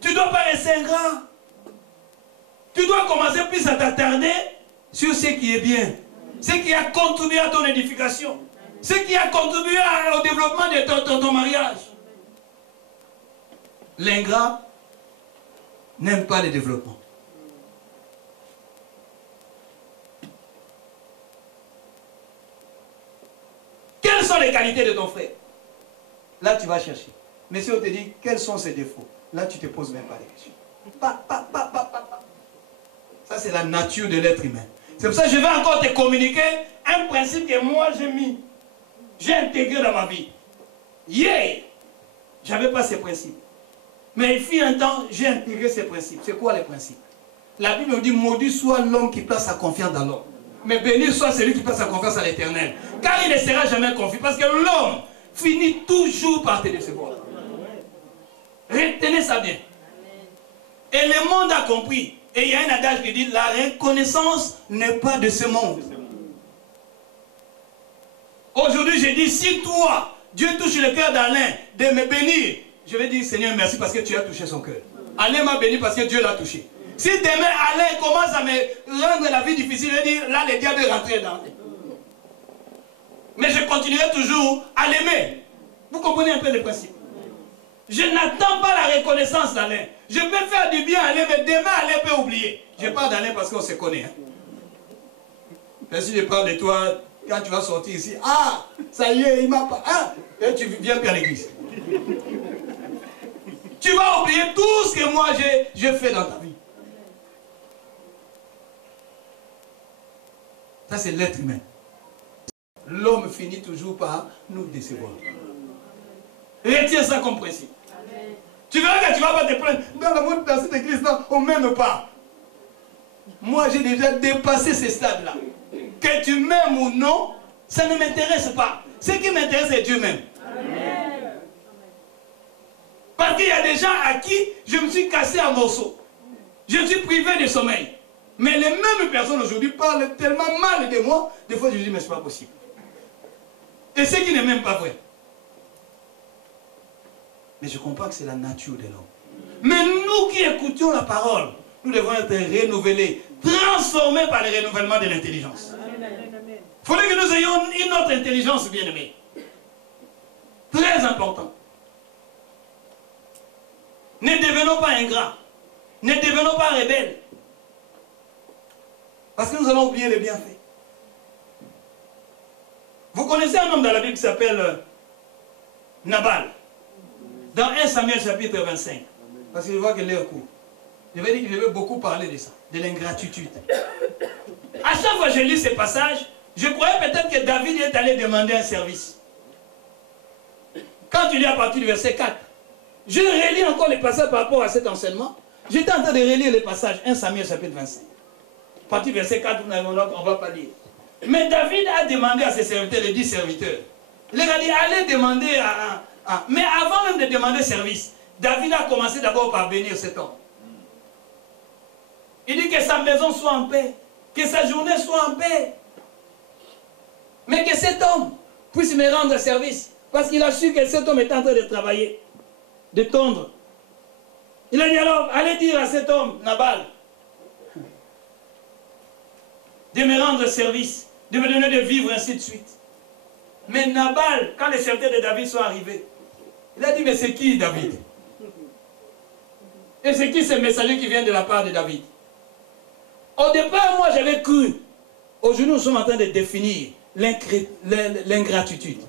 Tu ne dois pas rester ingrat. Tu dois commencer plus à t'attarder sur ce qui est bien. Ce qui a contribué à ton édification. Ce qui a contribué au développement de ton mariage. L'ingrat n'aime pas le développement. Quelles sont les qualités de ton frère? Là, tu vas chercher. Mais si on te dit, quels sont ses défauts? Là, tu ne te poses même pas les questions. Ça, c'est la nature de l'être humain. C'est pour ça que je vais encore te communiquer un principe que moi, j'ai intégré dans ma vie. Hier, je n'avais pas ces principes. Mais il fut un temps, j'ai intégré ces principes. C'est quoi les principes? La Bible nous dit, maudit soit l'homme qui place sa confiance dans l'homme. Mais béni soit celui qui place sa confiance à l'Éternel. Car il ne sera jamais confié. Parce que l'homme finit toujours par te décevoir. Retenez ça bien. Et le monde a compris. Et il y a un adage qui dit, la reconnaissance n'est pas de ce monde. Aujourd'hui, je dis, si toi, Dieu touche le cœur d'Alain de me bénir, je vais dire, Seigneur, merci parce que tu as touché son cœur. Alain m'a béni parce que Dieu l'a touché. Si demain, Alain commence à me rendre la vie difficile, je vais dire, là, le diable est rentré dans. Mais je continuerai toujours à l'aimer. Vous comprenez un peu le principe? Je n'attends pas la reconnaissance d'Alain. Je peux faire du bien à Alain, mais demain, Alain peut oublier. Je parle d'Alain parce qu'on se connaît. Hein. Mais si je parle de toi, quand tu vas sortir ici, ah, ça y est, il m'a pas. Ah, et tu viens plus à l'église. Tu vas oublier tout ce que moi j'ai fait dans ta vie. Ça, c'est l'être humain. L'homme finit toujours par nous décevoir. Retiens ça comme principe. Amen. Tu verras que tu ne vas pas te plaindre. Dans le monde, dans cette église-là, on ne m'aime pas. Moi, j'ai déjà dépassé ces stades-là. Que tu m'aimes ou non, ça ne m'intéresse pas. Ce qui m'intéresse, c'est Dieu même. Amen. Parce qu'il y a des gens à qui je me suis cassé en morceaux. Je suis privé de sommeil. Mais les mêmes personnes aujourd'hui parlent tellement mal de moi, des fois je dis, mais ce n'est pas possible. Et ce qui n'est même pas vrai. Mais je comprends que c'est la nature de l'homme. Mais nous qui écoutions la parole, nous devons être renouvelés, transformés par le renouvellement de l'intelligence. Il faudrait que nous ayons une autre intelligence, bien-aimée. Très important. Ne devenons pas ingrats. Ne devenons pas rebelles. Parce que nous allons oublier les bienfaits. Vous connaissez un homme dans la Bible qui s'appelle Nabal. Dans 1 Samuel chapitre 25. Parce que je vois que l'heure court. Je vais dire que je vais beaucoup parler de ça. De l'ingratitude. À chaque fois que je lis ces passages, je croyais peut-être que David est allé demander un service. Quand tu lis à partir du verset 4, je relis encore les passages par rapport à cet enseignement. J'étais en train de relire les passages 1 Samuel chapitre 25. À partir du verset 4, on ne va pas lire. Mais David a demandé à ses serviteurs, les 10 serviteurs. Il leur a dit, allez demander à... Mais avant même de demander service, David a commencé d'abord par bénir cet homme. Il dit que sa maison soit en paix, que sa journée soit en paix. Mais que cet homme puisse me rendre service. Parce qu'il a su que cet homme est en train de travailler, de tondre. Il a dit alors, allez dire à cet homme, Nabal, de me rendre service, de me donner de vivre, ainsi de suite. Mais Nabal, quand les serviteurs de David sont arrivés, il a dit, mais c'est qui David? Et c'est qui ce messager qui vient de la part de David? Au départ, moi j'avais cru. Aujourd'hui, nous sommes en train de définir l'ingratitude.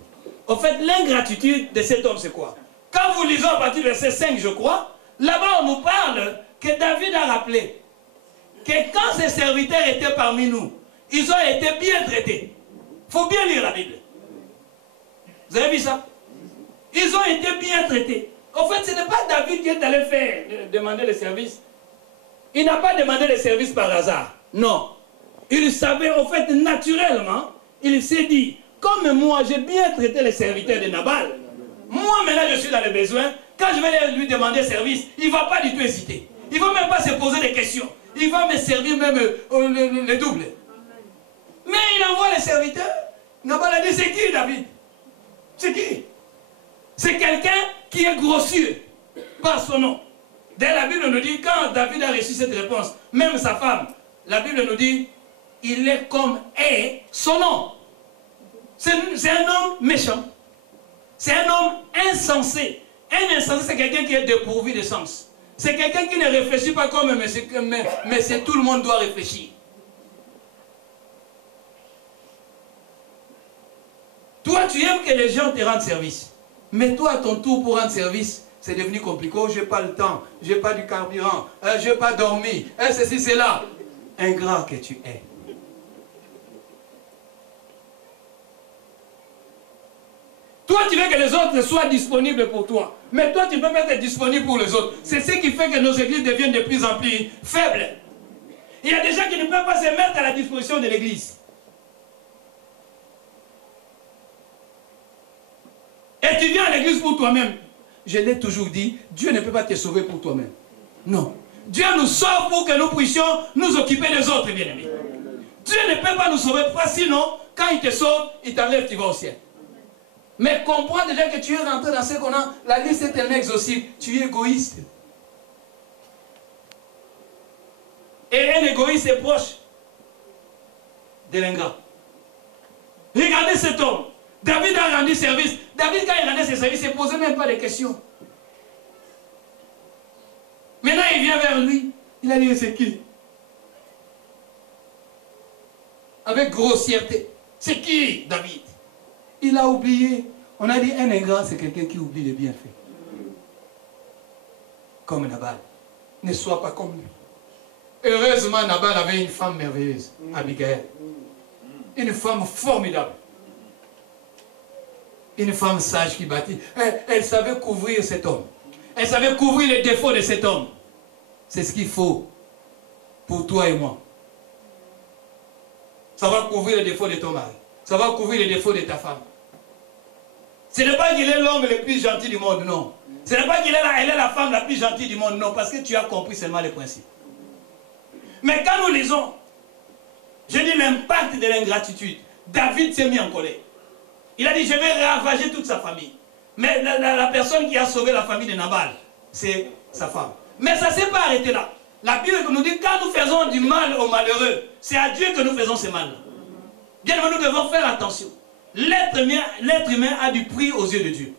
En fait, l'ingratitude de cet homme, c'est quoi? Quand vous lisez à partir du verset 5, je crois, là-bas on nous parle que David a rappelé que quand ses serviteurs étaient parmi nous, ils ont été bien traités. Il faut bien lire la Bible. Vous avez vu ça? Ils ont été bien traités. En fait, ce n'est pas David qui est allé demander le service. Il n'a pas demandé le service par hasard. Non. Il savait, en fait, naturellement, il s'est dit, comme moi, j'ai bien traité les serviteurs de Nabal, moi, maintenant, je suis dans le besoin. Quand je vais lui demander service, il ne va pas du tout hésiter. Il ne va même pas se poser des questions. Il va me servir même le double. Mais il envoie les serviteurs. Nabal a dit, c'est qui David? C'est qui? C'est quelqu'un qui est grossier par son nom. Dès la Bible nous dit, quand David a reçu cette réponse, même sa femme, la Bible nous dit, il est comme est son nom. C'est un homme méchant. C'est un homme insensé. Un insensé, c'est quelqu'un qui est dépourvu de sens. C'est quelqu'un qui ne réfléchit pas comme mais tout le monde doit réfléchir. Toi, tu aimes que les gens te rendent service. Mais toi, à ton tour, pour rendre service, c'est devenu compliqué. Oh, je n'ai pas le temps, je n'ai pas du carburant, je n'ai pas dormi, ceci, c'est là. Ingrat que tu es. Toi, tu veux que les autres soient disponibles pour toi. Mais toi, tu ne peux pas être disponible pour les autres. C'est ce qui fait que nos églises deviennent de plus en plus faibles. Il y a des gens qui ne peuvent pas se mettre à la disposition de l'église. Et tu viens à l'église pour toi-même. Je l'ai toujours dit, Dieu ne peut pas te sauver pour toi-même. Non. Dieu nous sauve pour que nous puissions nous occuper des autres, bien-aimés. Dieu ne peut pas nous sauver, parce que sinon, quand il te sauve, il t'enlève, tu vas au ciel. Mais comprends déjà que tu es rentré dans ce qu'on a, la liste est tellement exhaustive, tu es égoïste. Et un égoïste est proche de l'ingrat. Regardez cet homme. David a rendu service. David, quand il rendait ses services, il ne posait même pas de questions. Maintenant, il vient vers lui. Il a dit, c'est qui? Avec grossièreté. C'est qui, David? Il a oublié. On a dit, un ingrat, c'est quelqu'un qui oublie les bienfaits. Comme Nabal. Ne sois pas comme lui. Heureusement, Nabal avait une femme merveilleuse, Abigail. Une femme formidable. Une femme sage qui bâtit. Elle savait couvrir cet homme. Elle savait couvrir les défauts de cet homme. C'est ce qu'il faut pour toi et moi. Ça va couvrir les défauts de ton mari. Ça va couvrir les défauts de ta femme. Ce n'est pas qu'il est l'homme le plus gentil du monde, non. Ce n'est pas qu'elle est la femme la plus gentille du monde, non. Parce que tu as compris seulement les principes. Mais quand nous lisons, je dis l'impact de l'ingratitude, David s'est mis en colère. Il a dit, je vais ravager toute sa famille. Mais la personne qui a sauvé la famille de Nabal, c'est sa femme. Mais ça ne s'est pas arrêté là. La Bible nous dit, quand nous faisons du mal aux malheureux, c'est à Dieu que nous faisons ce mal. Bien, nous devons faire attention. L'être humain a du prix aux yeux de Dieu.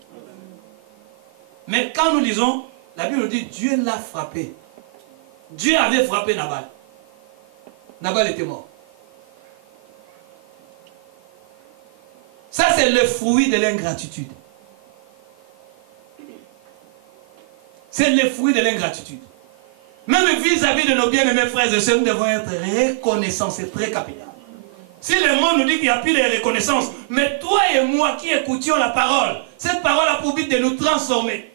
Mais quand nous lisons, la Bible nous dit, Dieu l'a frappé. Dieu avait frappé Nabal. Nabal était mort. Ça, c'est le fruit de l'ingratitude. C'est le fruit de l'ingratitude. Même vis-à-vis de nos bien-aimés frères et sœurs, nous devons être reconnaissants. C'est très capital. Si le monde nous dit qu'il n'y a plus de reconnaissance, mais toi et moi qui écoutions la parole, cette parole a pour but de nous transformer.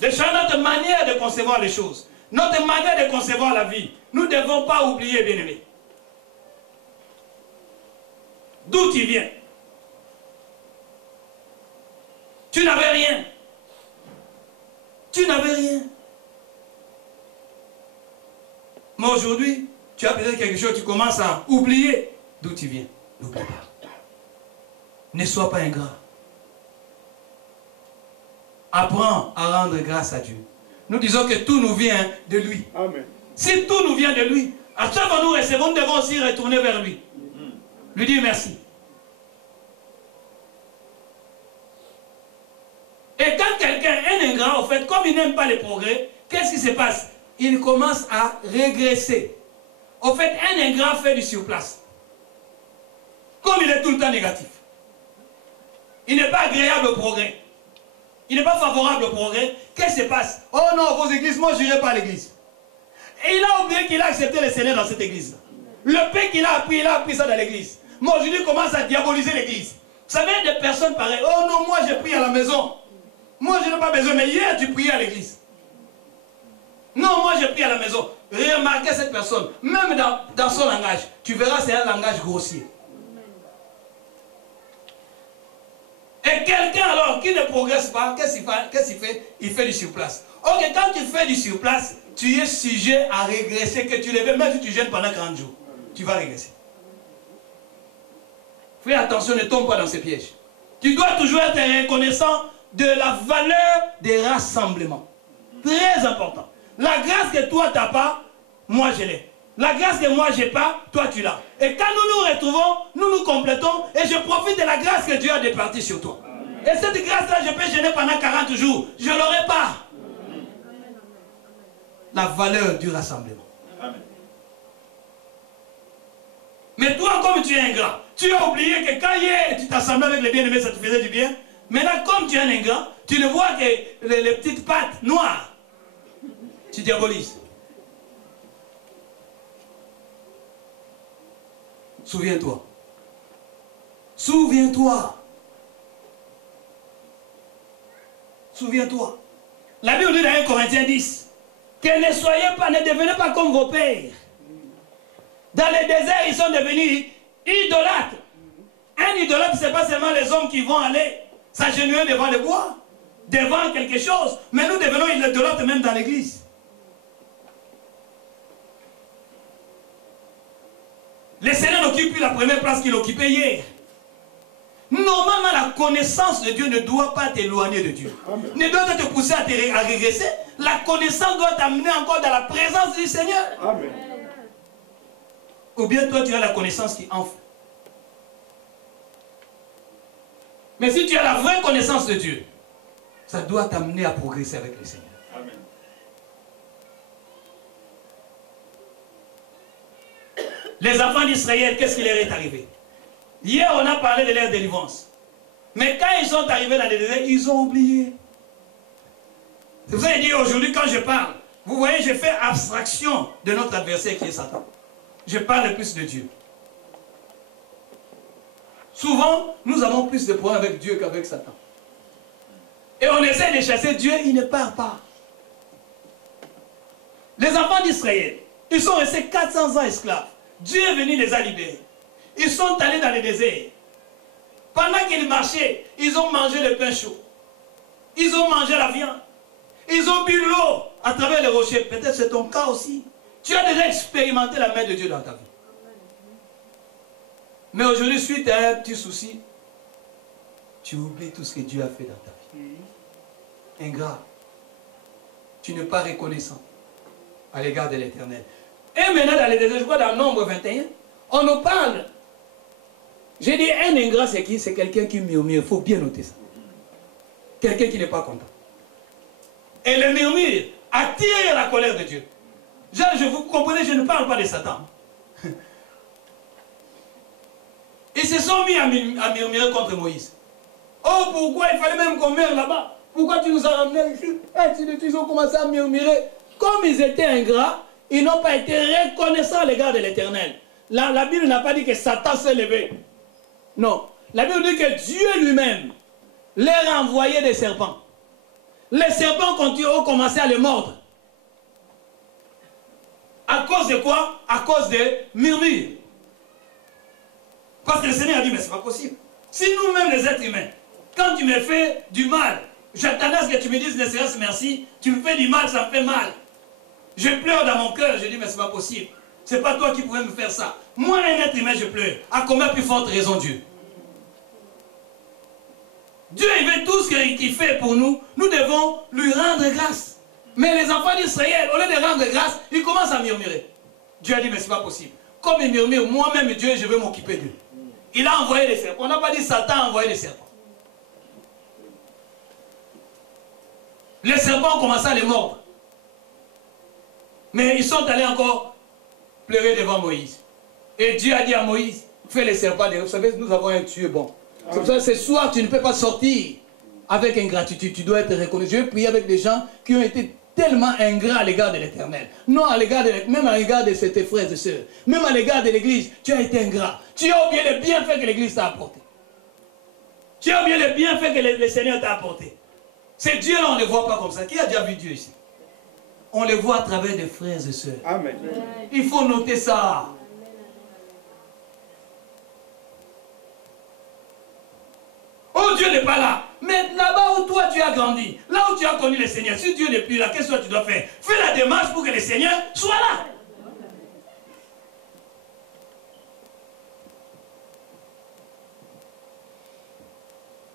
De changer notre manière de concevoir les choses. Notre manière de concevoir la vie. Nous ne devons pas oublier, bien-aimés. D'où tu viens? Tu n'avais rien. Tu n'avais rien. Mais aujourd'hui, tu as peut-être quelque chose, tu commences à oublier d'où tu viens. N'oublie pas. Ne sois pas ingrat. Apprends à rendre grâce à Dieu. Nous disons que tout nous vient de lui. Amen. Si tout nous vient de lui, à chaque fois que nous recevons, nous devons aussi retourner vers lui. Lui dire merci. Et quand quelqu'un est un ingrat, en fait, comme il n'aime pas les progrès, qu'est-ce qui se passe? Il commence à régresser. En fait, un ingrat fait du surplace. Comme il est tout le temps négatif. Il n'est pas agréable au progrès. Il n'est pas favorable au progrès. Qu'est-ce qui se passe? Oh non, vos églises, moi je n'irai pas à l'église. Et il a oublié qu'il a accepté le Seigneur dans cette église. Le paix qu'il a appris ça dans l'église. Moi aujourd'hui, il commence à diaboliser l'église. Vous savez, des personnes pareilles. Oh non, moi j'ai prié à la maison. Moi je n'ai pas besoin, mais hier tu priais à l'église. Non, moi j'ai prié à la maison. Remarquez cette personne. Même dans son langage, tu verras c'est un langage grossier. Et quelqu'un alors qui ne progresse pas, qu'est-ce qu'il fait? Il fait du surplace. Ok, quand tu fais du surplace, tu es sujet à régresser, que tu le veux, même si tu jeûnes pendant 40 jours, tu vas régresser. Fais attention, ne tombe pas dans ces pièges. Tu dois toujours être reconnaissant de la valeur des rassemblements. Très important. La grâce que toi tu n'as pas, moi je l'ai. La grâce que moi je n'ai pas, toi tu l'as. Et quand nous nous retrouvons, nous nous complétons et je profite de la grâce que Dieu a départie sur toi. Et cette grâce-là, je peux jeûner pendant 40 jours. Je ne l'aurai pas. La valeur du rassemblement. Mais toi, comme tu es ingrat, tu as oublié que quand hier tu t'assemblais avec les bien-aimés, ça te faisait du bien. Maintenant, comme tu es un ingrat, tu ne vois que les petites pattes noires. Tu diabolises. Souviens-toi. Souviens-toi. Souviens-toi. La Bible dit dans 1 Corinthiens 10 que ne soyez pas, ne devenez pas comme vos pères. Dans les déserts, ils sont devenus idolâtres. Un idolâtre, ce n'est pas seulement les hommes qui vont aller s'agenouiller devant le bois, devant quelque chose, mais nous devenons idolâtres même dans l'église. Le Seigneur n'occupe plus la première place qu'il occupait hier. Normalement, la connaissance de Dieu ne doit pas t'éloigner de Dieu. Amen. Ne doit pas te pousser à régresser. La connaissance doit t'amener encore dans la présence du Seigneur. Amen. Ou bien toi, tu as la connaissance qui enfle. Mais si tu as la vraie connaissance de Dieu, ça doit t'amener à progresser avec le Seigneur. Amen. Les enfants d'Israël, qu'est-ce qui leur est arrivé? Hier, on a parlé de leur délivrance. Mais quand ils sont arrivés dans le désert, ils ont oublié. C'est pour ça que je dis aujourd'hui, quand je parle, vous voyez, je fais abstraction de notre adversaire qui est Satan. Je parle plus de Dieu. Souvent, nous avons plus de problèmes avec Dieu qu'avec Satan. Et on essaie de chasser Dieu, il ne part pas. Les enfants d'Israël, ils sont restés 400 ans esclaves. Dieu est venu les a libérés. Ils sont allés dans le désert. Pendant qu'ils marchaient, ils ont mangé le pain chaud. Ils ont mangé la viande. Ils ont bu l'eau à travers les rochers. Peut-être c'est ton cas aussi. Tu as déjà expérimenté la main de Dieu dans ta vie. Mais aujourd'hui, suite à un petit souci, tu oublies tout ce que Dieu a fait dans ta vie. Ingrat. Tu n'es pas reconnaissant à l'égard de l'Éternel. Et maintenant, dans les déserts, je crois dans Nombre 21, on nous parle. J'ai dit, un ingrat, c'est qui? C'est quelqu'un qui murmure. Il faut bien noter ça. Quelqu'un qui n'est pas content. Et le murmure attire la colère de Dieu. Vous comprenez, je ne parle pas de Satan. Ils se sont mis à murmurer contre Moïse. Oh, pourquoi il fallait même qu'on meure là-bas? Pourquoi tu nous as ramenés ici? Ils ont commencé à murmurer. Comme ils étaient ingrats, ils n'ont pas été reconnaissants à l'égard de l'Éternel. La Bible n'a pas dit que Satan s'est levé. Non. La Bible dit que Dieu lui-même leur a envoyé des serpents. Les serpents ont commencé à les mordre. À cause de quoi? À cause des murmures. Parce que le Seigneur a dit, mais ce n'est pas possible. Si nous-mêmes, les êtres humains, quand tu me fais du mal, j'attendais à ce que tu me dises, ne serait-ce merci, tu me fais du mal, ça me fait mal. Je pleure dans mon cœur, je dis, mais ce n'est pas possible. Ce n'est pas toi qui pouvais me faire ça. Moi, un être humain, je pleure. À combien plus forte raison Dieu? Dieu, il veut tout ce qu'il fait pour nous. Nous devons lui rendre grâce. Mais les enfants d'Israël, au lieu de rendre grâce, ils commencent à murmurer. Dieu a dit, mais ce n'est pas possible. Comme ils murmurent, moi-même, Dieu, je vais m'occuper d'eux. Il a envoyé des serpents. On n'a pas dit Satan a envoyé des serpents. Les serpents ont commencé à les mordre. Mais ils sont allés encore pleurer devant Moïse. Et Dieu a dit à Moïse, fais les serpents. Vous savez, nous avons un Dieu bon. C'est pour ça que ce soir, tu ne peux pas sortir avec ingratitude. Tu dois être reconnu. Je vais prier avec des gens qui ont été tellement ingrats à l'égard de l'Éternel. Non, même à l'égard de tes frères et sœurs. Même à l'égard de l'Église, tu as été ingrat. Tu as oublié les bienfaits que l'Église t'a apporté. Tu as oublié les bienfaits que le Seigneur t'a apporté. Ces dieux-là, on ne les voit pas comme ça. Qui a déjà vu Dieu ici? On les voit à travers des frères et sœurs. Amen. Il faut noter ça. Oh, Dieu n'est pas là. Mais là-bas où toi tu as grandi, là où tu as connu le Seigneur, si Dieu n'est plus là, qu'est-ce que tu dois faire? Fais la démarche pour que le Seigneur soit là.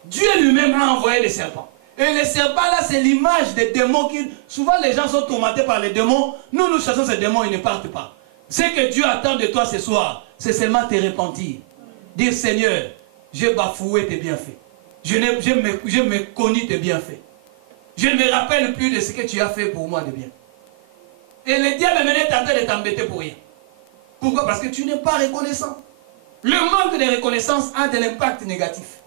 Dieu lui-même a envoyé les serpents. Et les serpents là, c'est l'image des démons qui... Souvent les gens sont tourmentés par les démons. Nous chassons ces démons, ils ne partent pas. Ce que Dieu attend de toi ce soir, c'est seulement te repentir. Dire, Seigneur, j'ai bafoué tes bienfaits. Je me connais tes bienfaits. Je ne me rappelle plus de ce que tu as fait pour moi de bien. Et le diable est en train de t'embêter pour rien. Pourquoi? Parce que tu n'es pas reconnaissant. Le manque de reconnaissance a de l'impact négatif.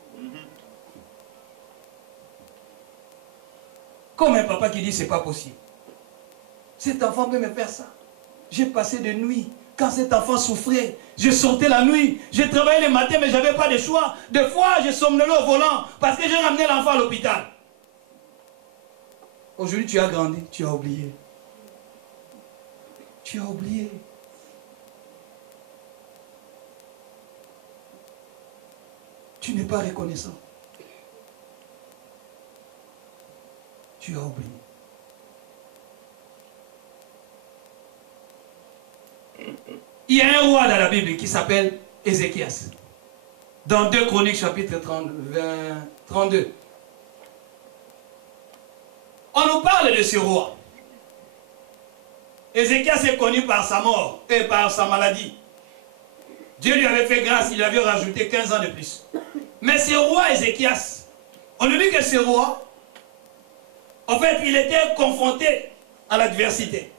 Comme un papa qui dit c'est pas possible. Cet enfant peut me faire ça. J'ai passé des nuits. Quand cet enfant souffrait, je sortais la nuit. Je travaillais le matin, mais je n'avais pas de choix. Des fois, je somnolais au volant parce que j'ai ramené l'enfant à l'hôpital. Aujourd'hui, tu as grandi, tu as oublié. Tu as oublié. Tu n'es pas reconnaissant. Tu as oublié. Il y a un roi dans la Bible qui s'appelle Ézéchias. Dans 2 Chroniques chapitre 32. On nous parle de ce roi. Ézéchias est connu par sa mort et par sa maladie. Dieu lui avait fait grâce, il lui avait rajouté 15 ans de plus. Mais ce roi Ézéchias, on nous dit que ce roi, en fait, il était confronté à l'adversité.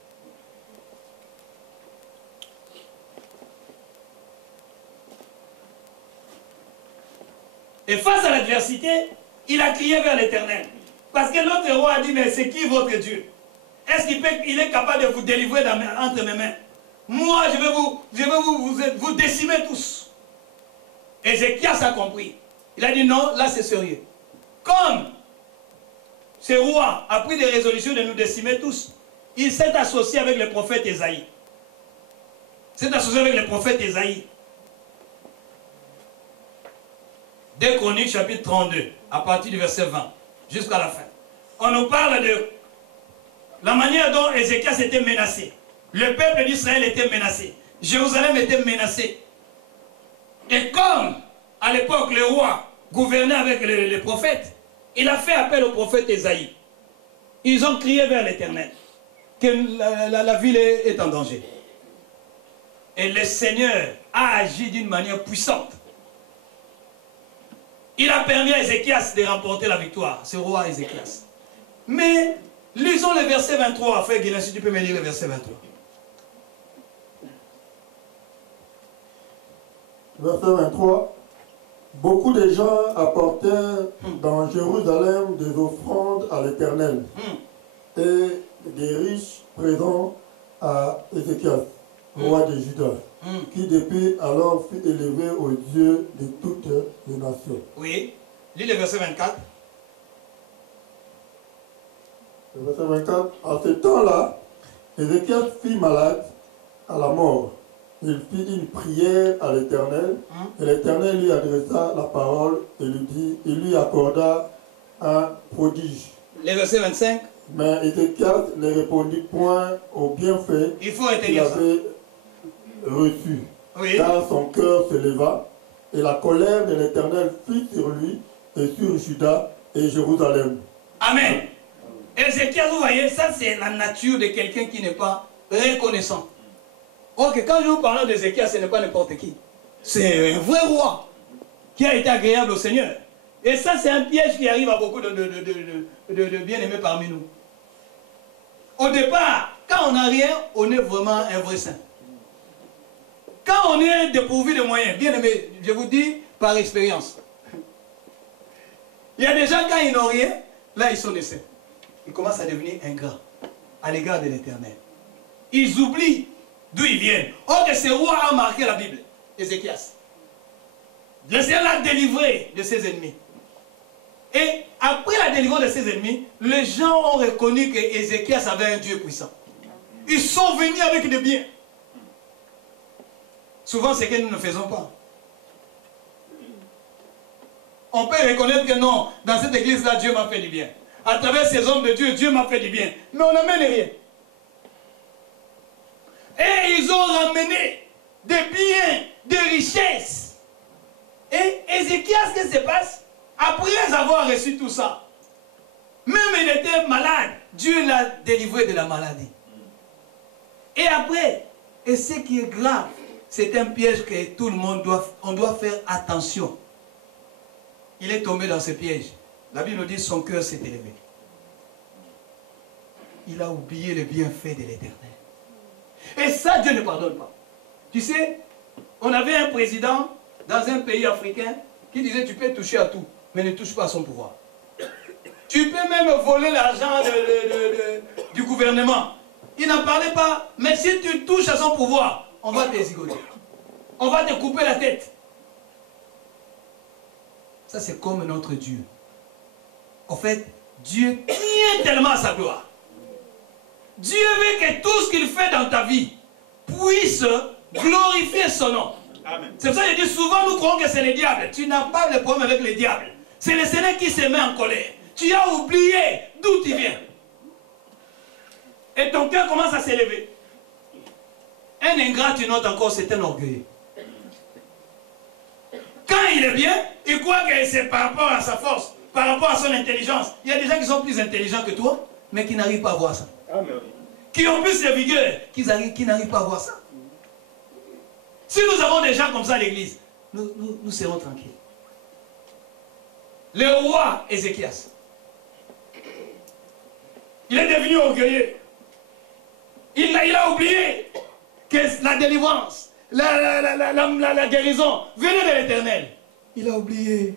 Et face à l'adversité, il a crié vers l'Éternel. Parce que notre roi a dit, mais c'est qui votre Dieu? Est-ce qu'il est capable de vous délivrer entre mes mains? Moi, je vais vous décimer tous. Ézéchias a compris. Il a dit, non, là c'est sérieux. Comme ce roi a pris des résolutions de nous décimer tous, il s'est associé avec le prophète Ésaïe. s'est associé avec le prophète Ésaïe. 2 Chroniques chapitre 32, à partir du verset 20, jusqu'à la fin. On nous parle de la manière dont Ézéchias était menacé. Le peuple d'Israël était menacé. Jérusalem était menacée. Et comme à l'époque le roi gouvernait avec les prophètes, il a fait appel au prophète Ésaïe. Ils ont crié vers l'Éternel que la ville est en danger. Et le Seigneur a agi d'une manière puissante. Il a permis à Ézéchias de remporter la victoire, ce roi Ézéchias. Mais lisons le verset 23, frère Guinness, si tu peux me lire le verset 23. Verset 23. Beaucoup de gens apportèrent dans Jérusalem des offrandes à l'Éternel et des riches présents à Ézéchias, roi de Juda, qui depuis alors fut élevé au Dieu de toutes les nations. Oui, lis le verset 24. Le verset 24. En ce temps-là, Ézéchias fut malade à la mort. Il fit une prière à l'Éternel, et l'Éternel lui adressa la parole et lui accorda un prodige. Le verset 25. Mais Ézéchias ne répondit point au bienfait qu'il avait reçu, car son cœur se leva, et la colère de l'Éternel fut sur lui et sur Juda et Jérusalem. Amen. Ézéchias, vous voyez, ça c'est la nature de quelqu'un qui n'est pas reconnaissant. Ok, quand je vous parle d'Ézéchias, ce n'est pas n'importe qui. C'est un vrai roi qui a été agréable au Seigneur. Et ça, c'est un piège qui arrive à beaucoup de bien-aimés parmi nous. Au départ, quand on n'a rien, on est vraiment un vrai saint. Quand on est dépourvu de moyens, bien-aimés, je vous dis par expérience. Il y a des gens, quand ils n'ont rien, là, ils sont des saints. Ils commencent à devenir ingrats à l'égard de l'Éternel. Ils oublient d'où ils viennent. Or que ce roi a marqué la Bible, Ézéchias. Le Seigneur l'a délivré de ses ennemis. Et après la délivrance de ses ennemis, les gens ont reconnu qu'Ézéchias avait un Dieu puissant. Ils sont venus avec des biens. Souvent, c'est ce que nous ne faisons pas. On peut reconnaître que non, dans cette église-là, Dieu m'a fait du bien. À travers ces hommes de Dieu, Dieu m'a fait du bien. Mais on n'amène rien. Et ils ont ramené des biens, des richesses. Et Ézéchias, qu'est-ce qui se passe? Après avoir reçu tout ça, même il était malade, Dieu l'a délivré de la maladie. Et après, et ce qui est grave, c'est un piège que tout le monde doit faire attention. Il est tombé dans ce piège. La Bible nous dit que son cœur s'est élevé. Il a oublié le bienfait de l'Éternel. Et ça, Dieu ne pardonne pas. Tu sais, on avait un président dans un pays africain qui disait tu peux toucher à tout, mais ne touche pas à son pouvoir. Tu peux même voler l'argent du gouvernement. Il n'en parlait pas, mais si tu touches à son pouvoir, on va te zigoter. On va te couper la tête. Ça, c'est comme notre Dieu. En fait, Dieu tient tellement à sa gloire. Dieu veut que tout ce qu'il fait dans ta vie puisse glorifier son nom. C'est pour ça que je dis souvent, nous croyons que c'est le diable. Tu n'as pas de problème avec le diable. C'est le Seigneur qui se met en colère. Tu as oublié d'où tu viens. Et ton cœur commence à s'élever. Un ingrat, tu notes encore, c'est un orgueil. Quand il est bien, il croit que c'est par rapport à sa force, par rapport à son intelligence. Il y a des gens qui sont plus intelligents que toi, mais qui n'arrivent pas à voir ça. Amen. Qui ont plus de vigueur, qui n'arrivent pas à voir ça. Si nous avons des gens comme ça à l'église, nous serons tranquilles. Le roi Ézéchias, il est devenu orgueilleux. Il a oublié que la délivrance, la guérison venait de l'Éternel. Il a oublié.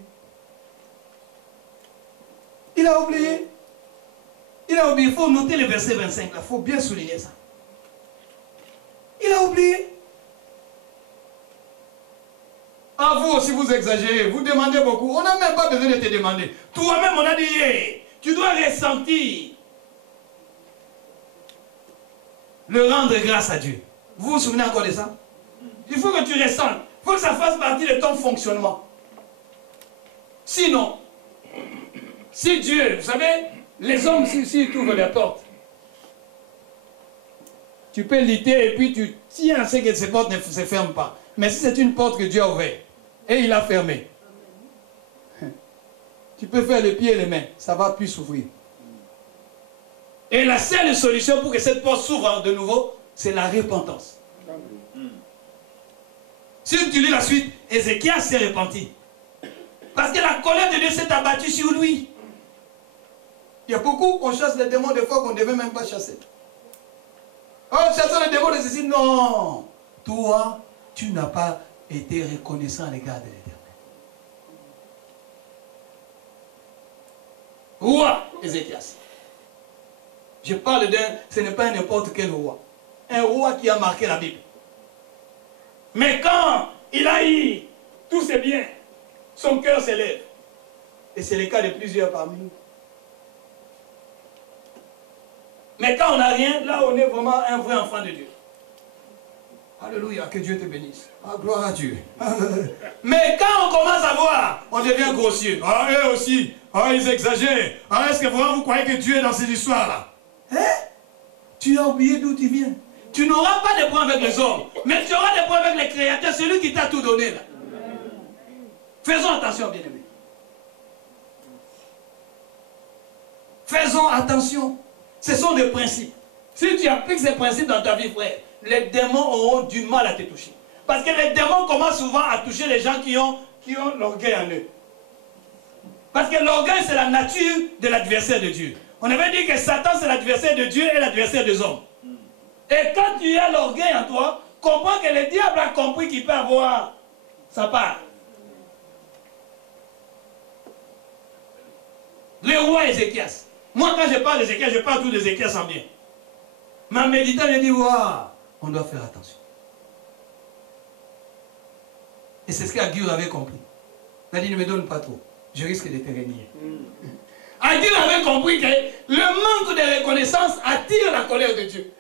Il a oublié. Il a oublié. Il faut noter le verset 25. Il faut bien souligner ça. Il a oublié. Ah, vous aussi, vous exagérez. Vous demandez beaucoup. On n'a même pas besoin de te demander. Toi-même, on a dit, hey, tu dois ressentir le rendre grâce à Dieu. Vous vous souvenez encore de ça? Il faut que tu ressentes. Il faut que ça fasse partie de ton fonctionnement. Sinon, si Dieu, vous savez, les hommes, s'ils ouvrent les portes, tu peux lutter et puis tu tiens à ce que ces portes ne se ferment pas. Mais si c'est une porte que Dieu a ouverte et il a fermée, tu peux faire les pieds et les mains, ça ne va plus s'ouvrir. Et la seule solution pour que cette porte s'ouvre de nouveau, c'est la repentance. Si tu lis la suite, Ézéchias s'est repenti. Parce que la colère de Dieu s'est abattue sur lui. Il y a beaucoup, on chasse les démons des fois qu'on ne devait même pas chasser. Oh, chassons les démons de ceci. Non. Toi, tu n'as pas été reconnaissant à l'égard de l'Éternel. Roi Ézéchias. Je parle d'un, ce n'est pas n'importe quel roi. Un roi qui a marqué la Bible. Mais quand il a eu tous ses biens, son cœur s'élève. Et c'est le cas de plusieurs parmi nous. Mais quand on n'a rien, là on est vraiment un vrai enfant de Dieu. Alléluia, que Dieu te bénisse. Ah, gloire à Dieu. Mais quand on commence à voir, on devient grossier. Ah, eux aussi. Ah, ils exagèrent. Ah, est-ce que vraiment vous croyez que Dieu est dans ces histoires-là? Hein? Tu as oublié d'où tu viens. Tu n'auras pas de problème avec les hommes, mais tu auras des problèmes avec les créateurs, celui qui t'a tout donné là. Faisons attention, bien-aimés. Faisons attention. Ce sont des principes. Si tu appliques ces principes dans ta vie, frère, les démons auront du mal à te toucher. Parce que les démons commencent souvent à toucher les gens qui ont l'orgueil en eux. Parce que l'orgueil, c'est la nature de l'adversaire de Dieu. On avait dit que Satan, c'est l'adversaire de Dieu et l'adversaire des hommes. Et quand tu as l'orgueil en toi, comprends que le diable a compris qu'il peut avoir sa part. Le roi Ézéchias. Moi, quand je parle d'Ézéchias, je parle tout d'Ézéchias en bien. Mais en méditant, je dis, waouh, on doit faire attention. Et c'est ce qu'Agur avait compris. Il a dit, ne me donne pas trop. Je risque de te renier. Agur avait compris que le manque de reconnaissance attire la colère de Dieu.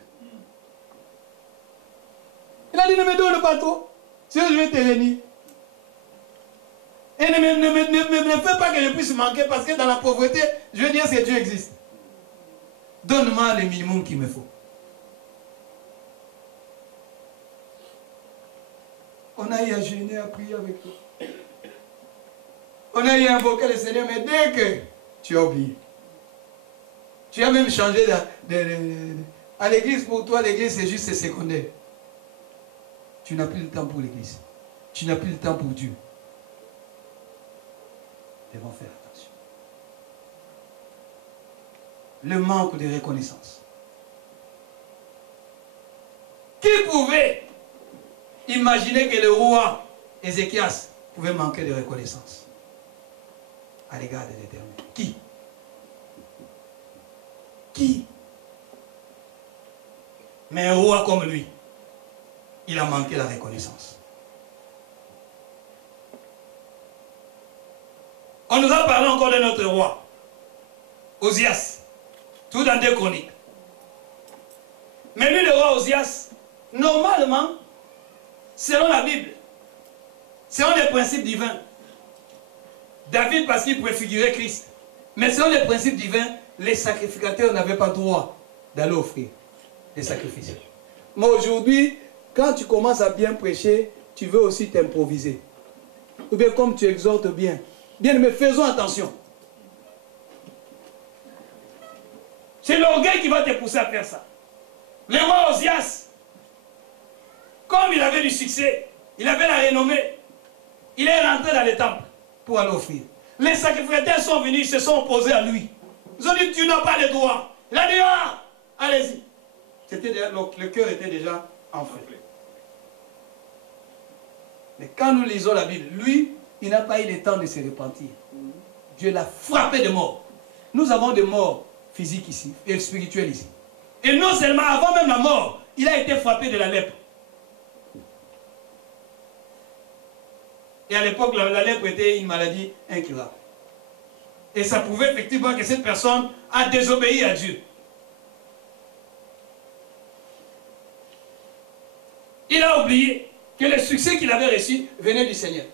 Il a dit, ne me donne pas trop. Sinon, je vais te renier. Et ne fais pas que je puisse manquer, parce que dans la pauvreté, je veux dire que Dieu existe. Donne-moi le minimum qu'il me faut. On a eu à jeûner, à prier avec toi. On a eu à invoquer le Seigneur, mais dès que tu as oublié, tu as même changé à l'église. Pour toi, l'église c'est juste secondaire. Tu n'as plus le temps pour l'église. Tu n'as plus le temps pour Dieu. Nous devons faire attention. Le manque de reconnaissance. Qui pouvait imaginer que le roi Ézéchias pouvait manquer de reconnaissance à l'égard de l'Éternel? Qui? Qui? Mais un roi comme lui, il a manqué la reconnaissance. On nous a parlé encore de notre roi, Osias, tout dans 2 Chroniques. Mais lui, le roi Osias, normalement, selon la Bible, selon les principes divins, David, parce qu'il préfigurait Christ, mais selon les principes divins, les sacrificateurs n'avaient pas droit d'aller offrir des sacrifices. Mais aujourd'hui, quand tu commences à bien prêcher, tu veux aussi t'improviser. Ou bien comme tu exhortes bien. Bien, mais faisons attention. C'est l'orgueil qui va te pousser à faire ça. Le roi Osias, comme il avait du succès, il avait la renommée, il est rentré dans les temples pour aller offrir. Les sacrificateurs sont venus, ils se sont opposés à lui. Ils ont dit, tu n'as pas le droit. Il a dit, ah, allez-y. Le cœur était déjà enflé. Mais quand nous lisons la Bible, lui, il n'a pas eu le temps de se repentir. Dieu l'a frappé de mort. Nous avons des morts physiques ici et spirituelles ici. Et non seulement, avant même la mort, il a été frappé de la lèpre. Et à l'époque, la lèpre était une maladie incurable. Et ça prouvait effectivement que cette personne a désobéi à Dieu. Il a oublié que le succès qu'il avait reçu venait du Seigneur.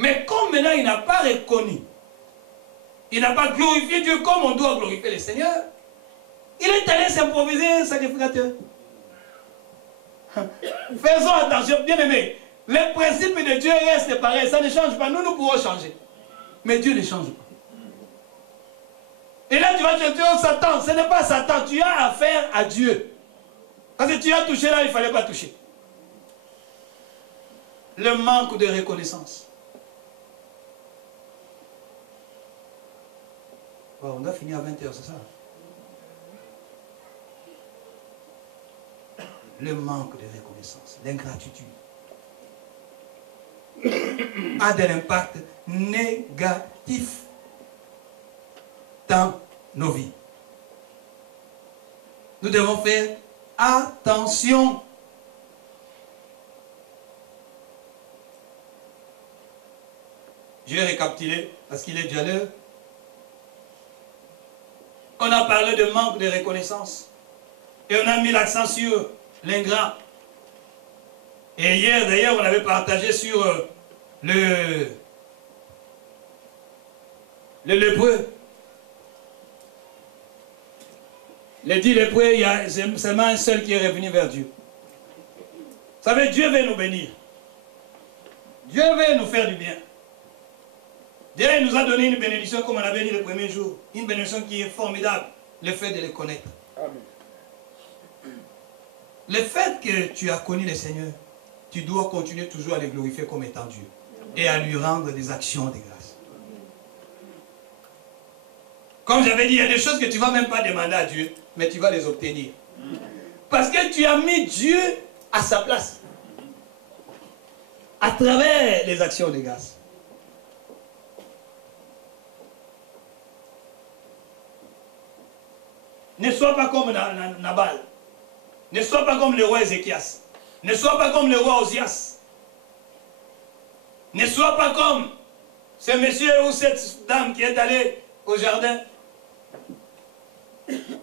Mais comme maintenant il n'a pas reconnu, il n'a pas glorifié Dieu comme on doit glorifier le Seigneur, il est allé s'improviser un sacrificateur. Faisons attention, bien aimé. Les principes de Dieu restent pareils, ça ne change pas. Nous, nous pouvons changer. Mais Dieu ne change pas. Et là, tu vas te dire, oh, Satan, ce n'est pas Satan, tu as affaire à Dieu. Parce que tu as touché là, il ne fallait pas toucher. Le manque de reconnaissance. Bon, on a fini à 20h, c'est ça? Le manque de reconnaissance, l'ingratitude a de l'impact négatif dans nos vies. Nous devons faire attention. Je vais récapituler parce qu'il est déjà l'heure. On a parlé de manque de reconnaissance et on a mis l'accent sur l'ingrat. Et hier d'ailleurs on avait partagé sur le lépreux. Les 10 lépreux, il y a seulement un seul qui est revenu vers Dieu. Vous savez, Dieu veut nous bénir. Dieu veut nous faire du bien. Dieu nous a donné une bénédiction comme on avait dit le premier jour. Une bénédiction qui est formidable. Le fait de les connaître. Amen. Le fait que tu as connu le Seigneur, tu dois continuer toujours à le glorifier comme étant Dieu. Et à lui rendre des actions de grâce. Comme j'avais dit, il y a des choses que tu ne vas même pas demander à Dieu, mais tu vas les obtenir. Parce que tu as mis Dieu à sa place. À travers les actions de grâce. Ne sois pas comme Nabal. Ne sois pas comme le roi Ézéchias. Ne sois pas comme le roi Osias. Ne sois pas comme ce monsieur ou cette dame qui est allée au jardin.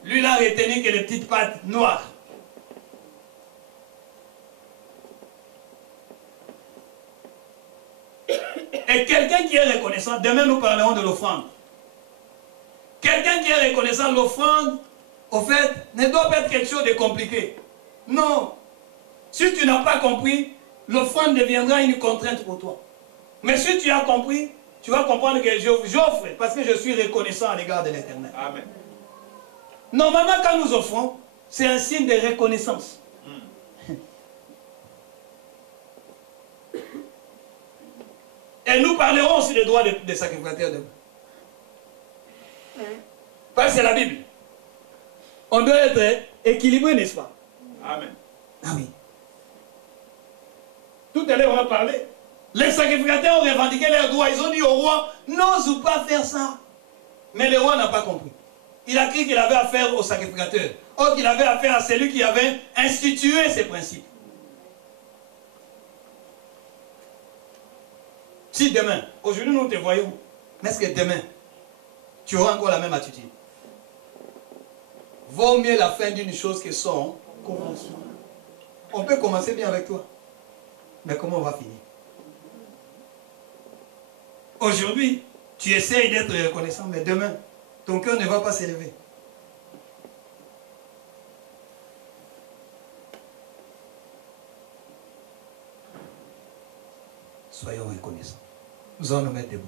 Lui, il a retenu que les petites pattes noires. Et quelqu'un qui est reconnaissant, demain nous parlerons de l'offrande. Quelqu'un qui est reconnaissant, l'offrande, au fait, ne doit pas être quelque chose de compliqué. Non. Si tu n'as pas compris, l'offrande deviendra une contrainte pour toi. Mais si tu as compris, tu vas comprendre que j'offre parce que je suis reconnaissant à l'égard de l'Éternel. Amen. Normalement, quand nous offrons, c'est un signe de reconnaissance. Et nous parlerons aussi des droits des sacrificateurs demain. Parce que c'est la Bible. On doit être équilibré, n'est-ce pas? Amen. Ah oui. Tout à l'heure, on a parlé. Les sacrificateurs ont revendiqué leurs droits. Ils ont dit au roi, n'ose pas faire ça. Mais le roi n'a pas compris. Il a cru qu'il avait affaire aux sacrificateurs. Or qu'il avait affaire à celui qui avait institué ces principes. Si demain, aujourd'hui nous te voyons, mais est-ce que demain, tu auras encore la même attitude? Vaut mieux la fin d'une chose que son commencement. On peut commencer bien avec toi, mais comment on va finir? Aujourd'hui, tu essayes d'être reconnaissant, mais demain, ton cœur ne va pas s'élever. Soyons reconnaissants. Nous allons nous mettre debout.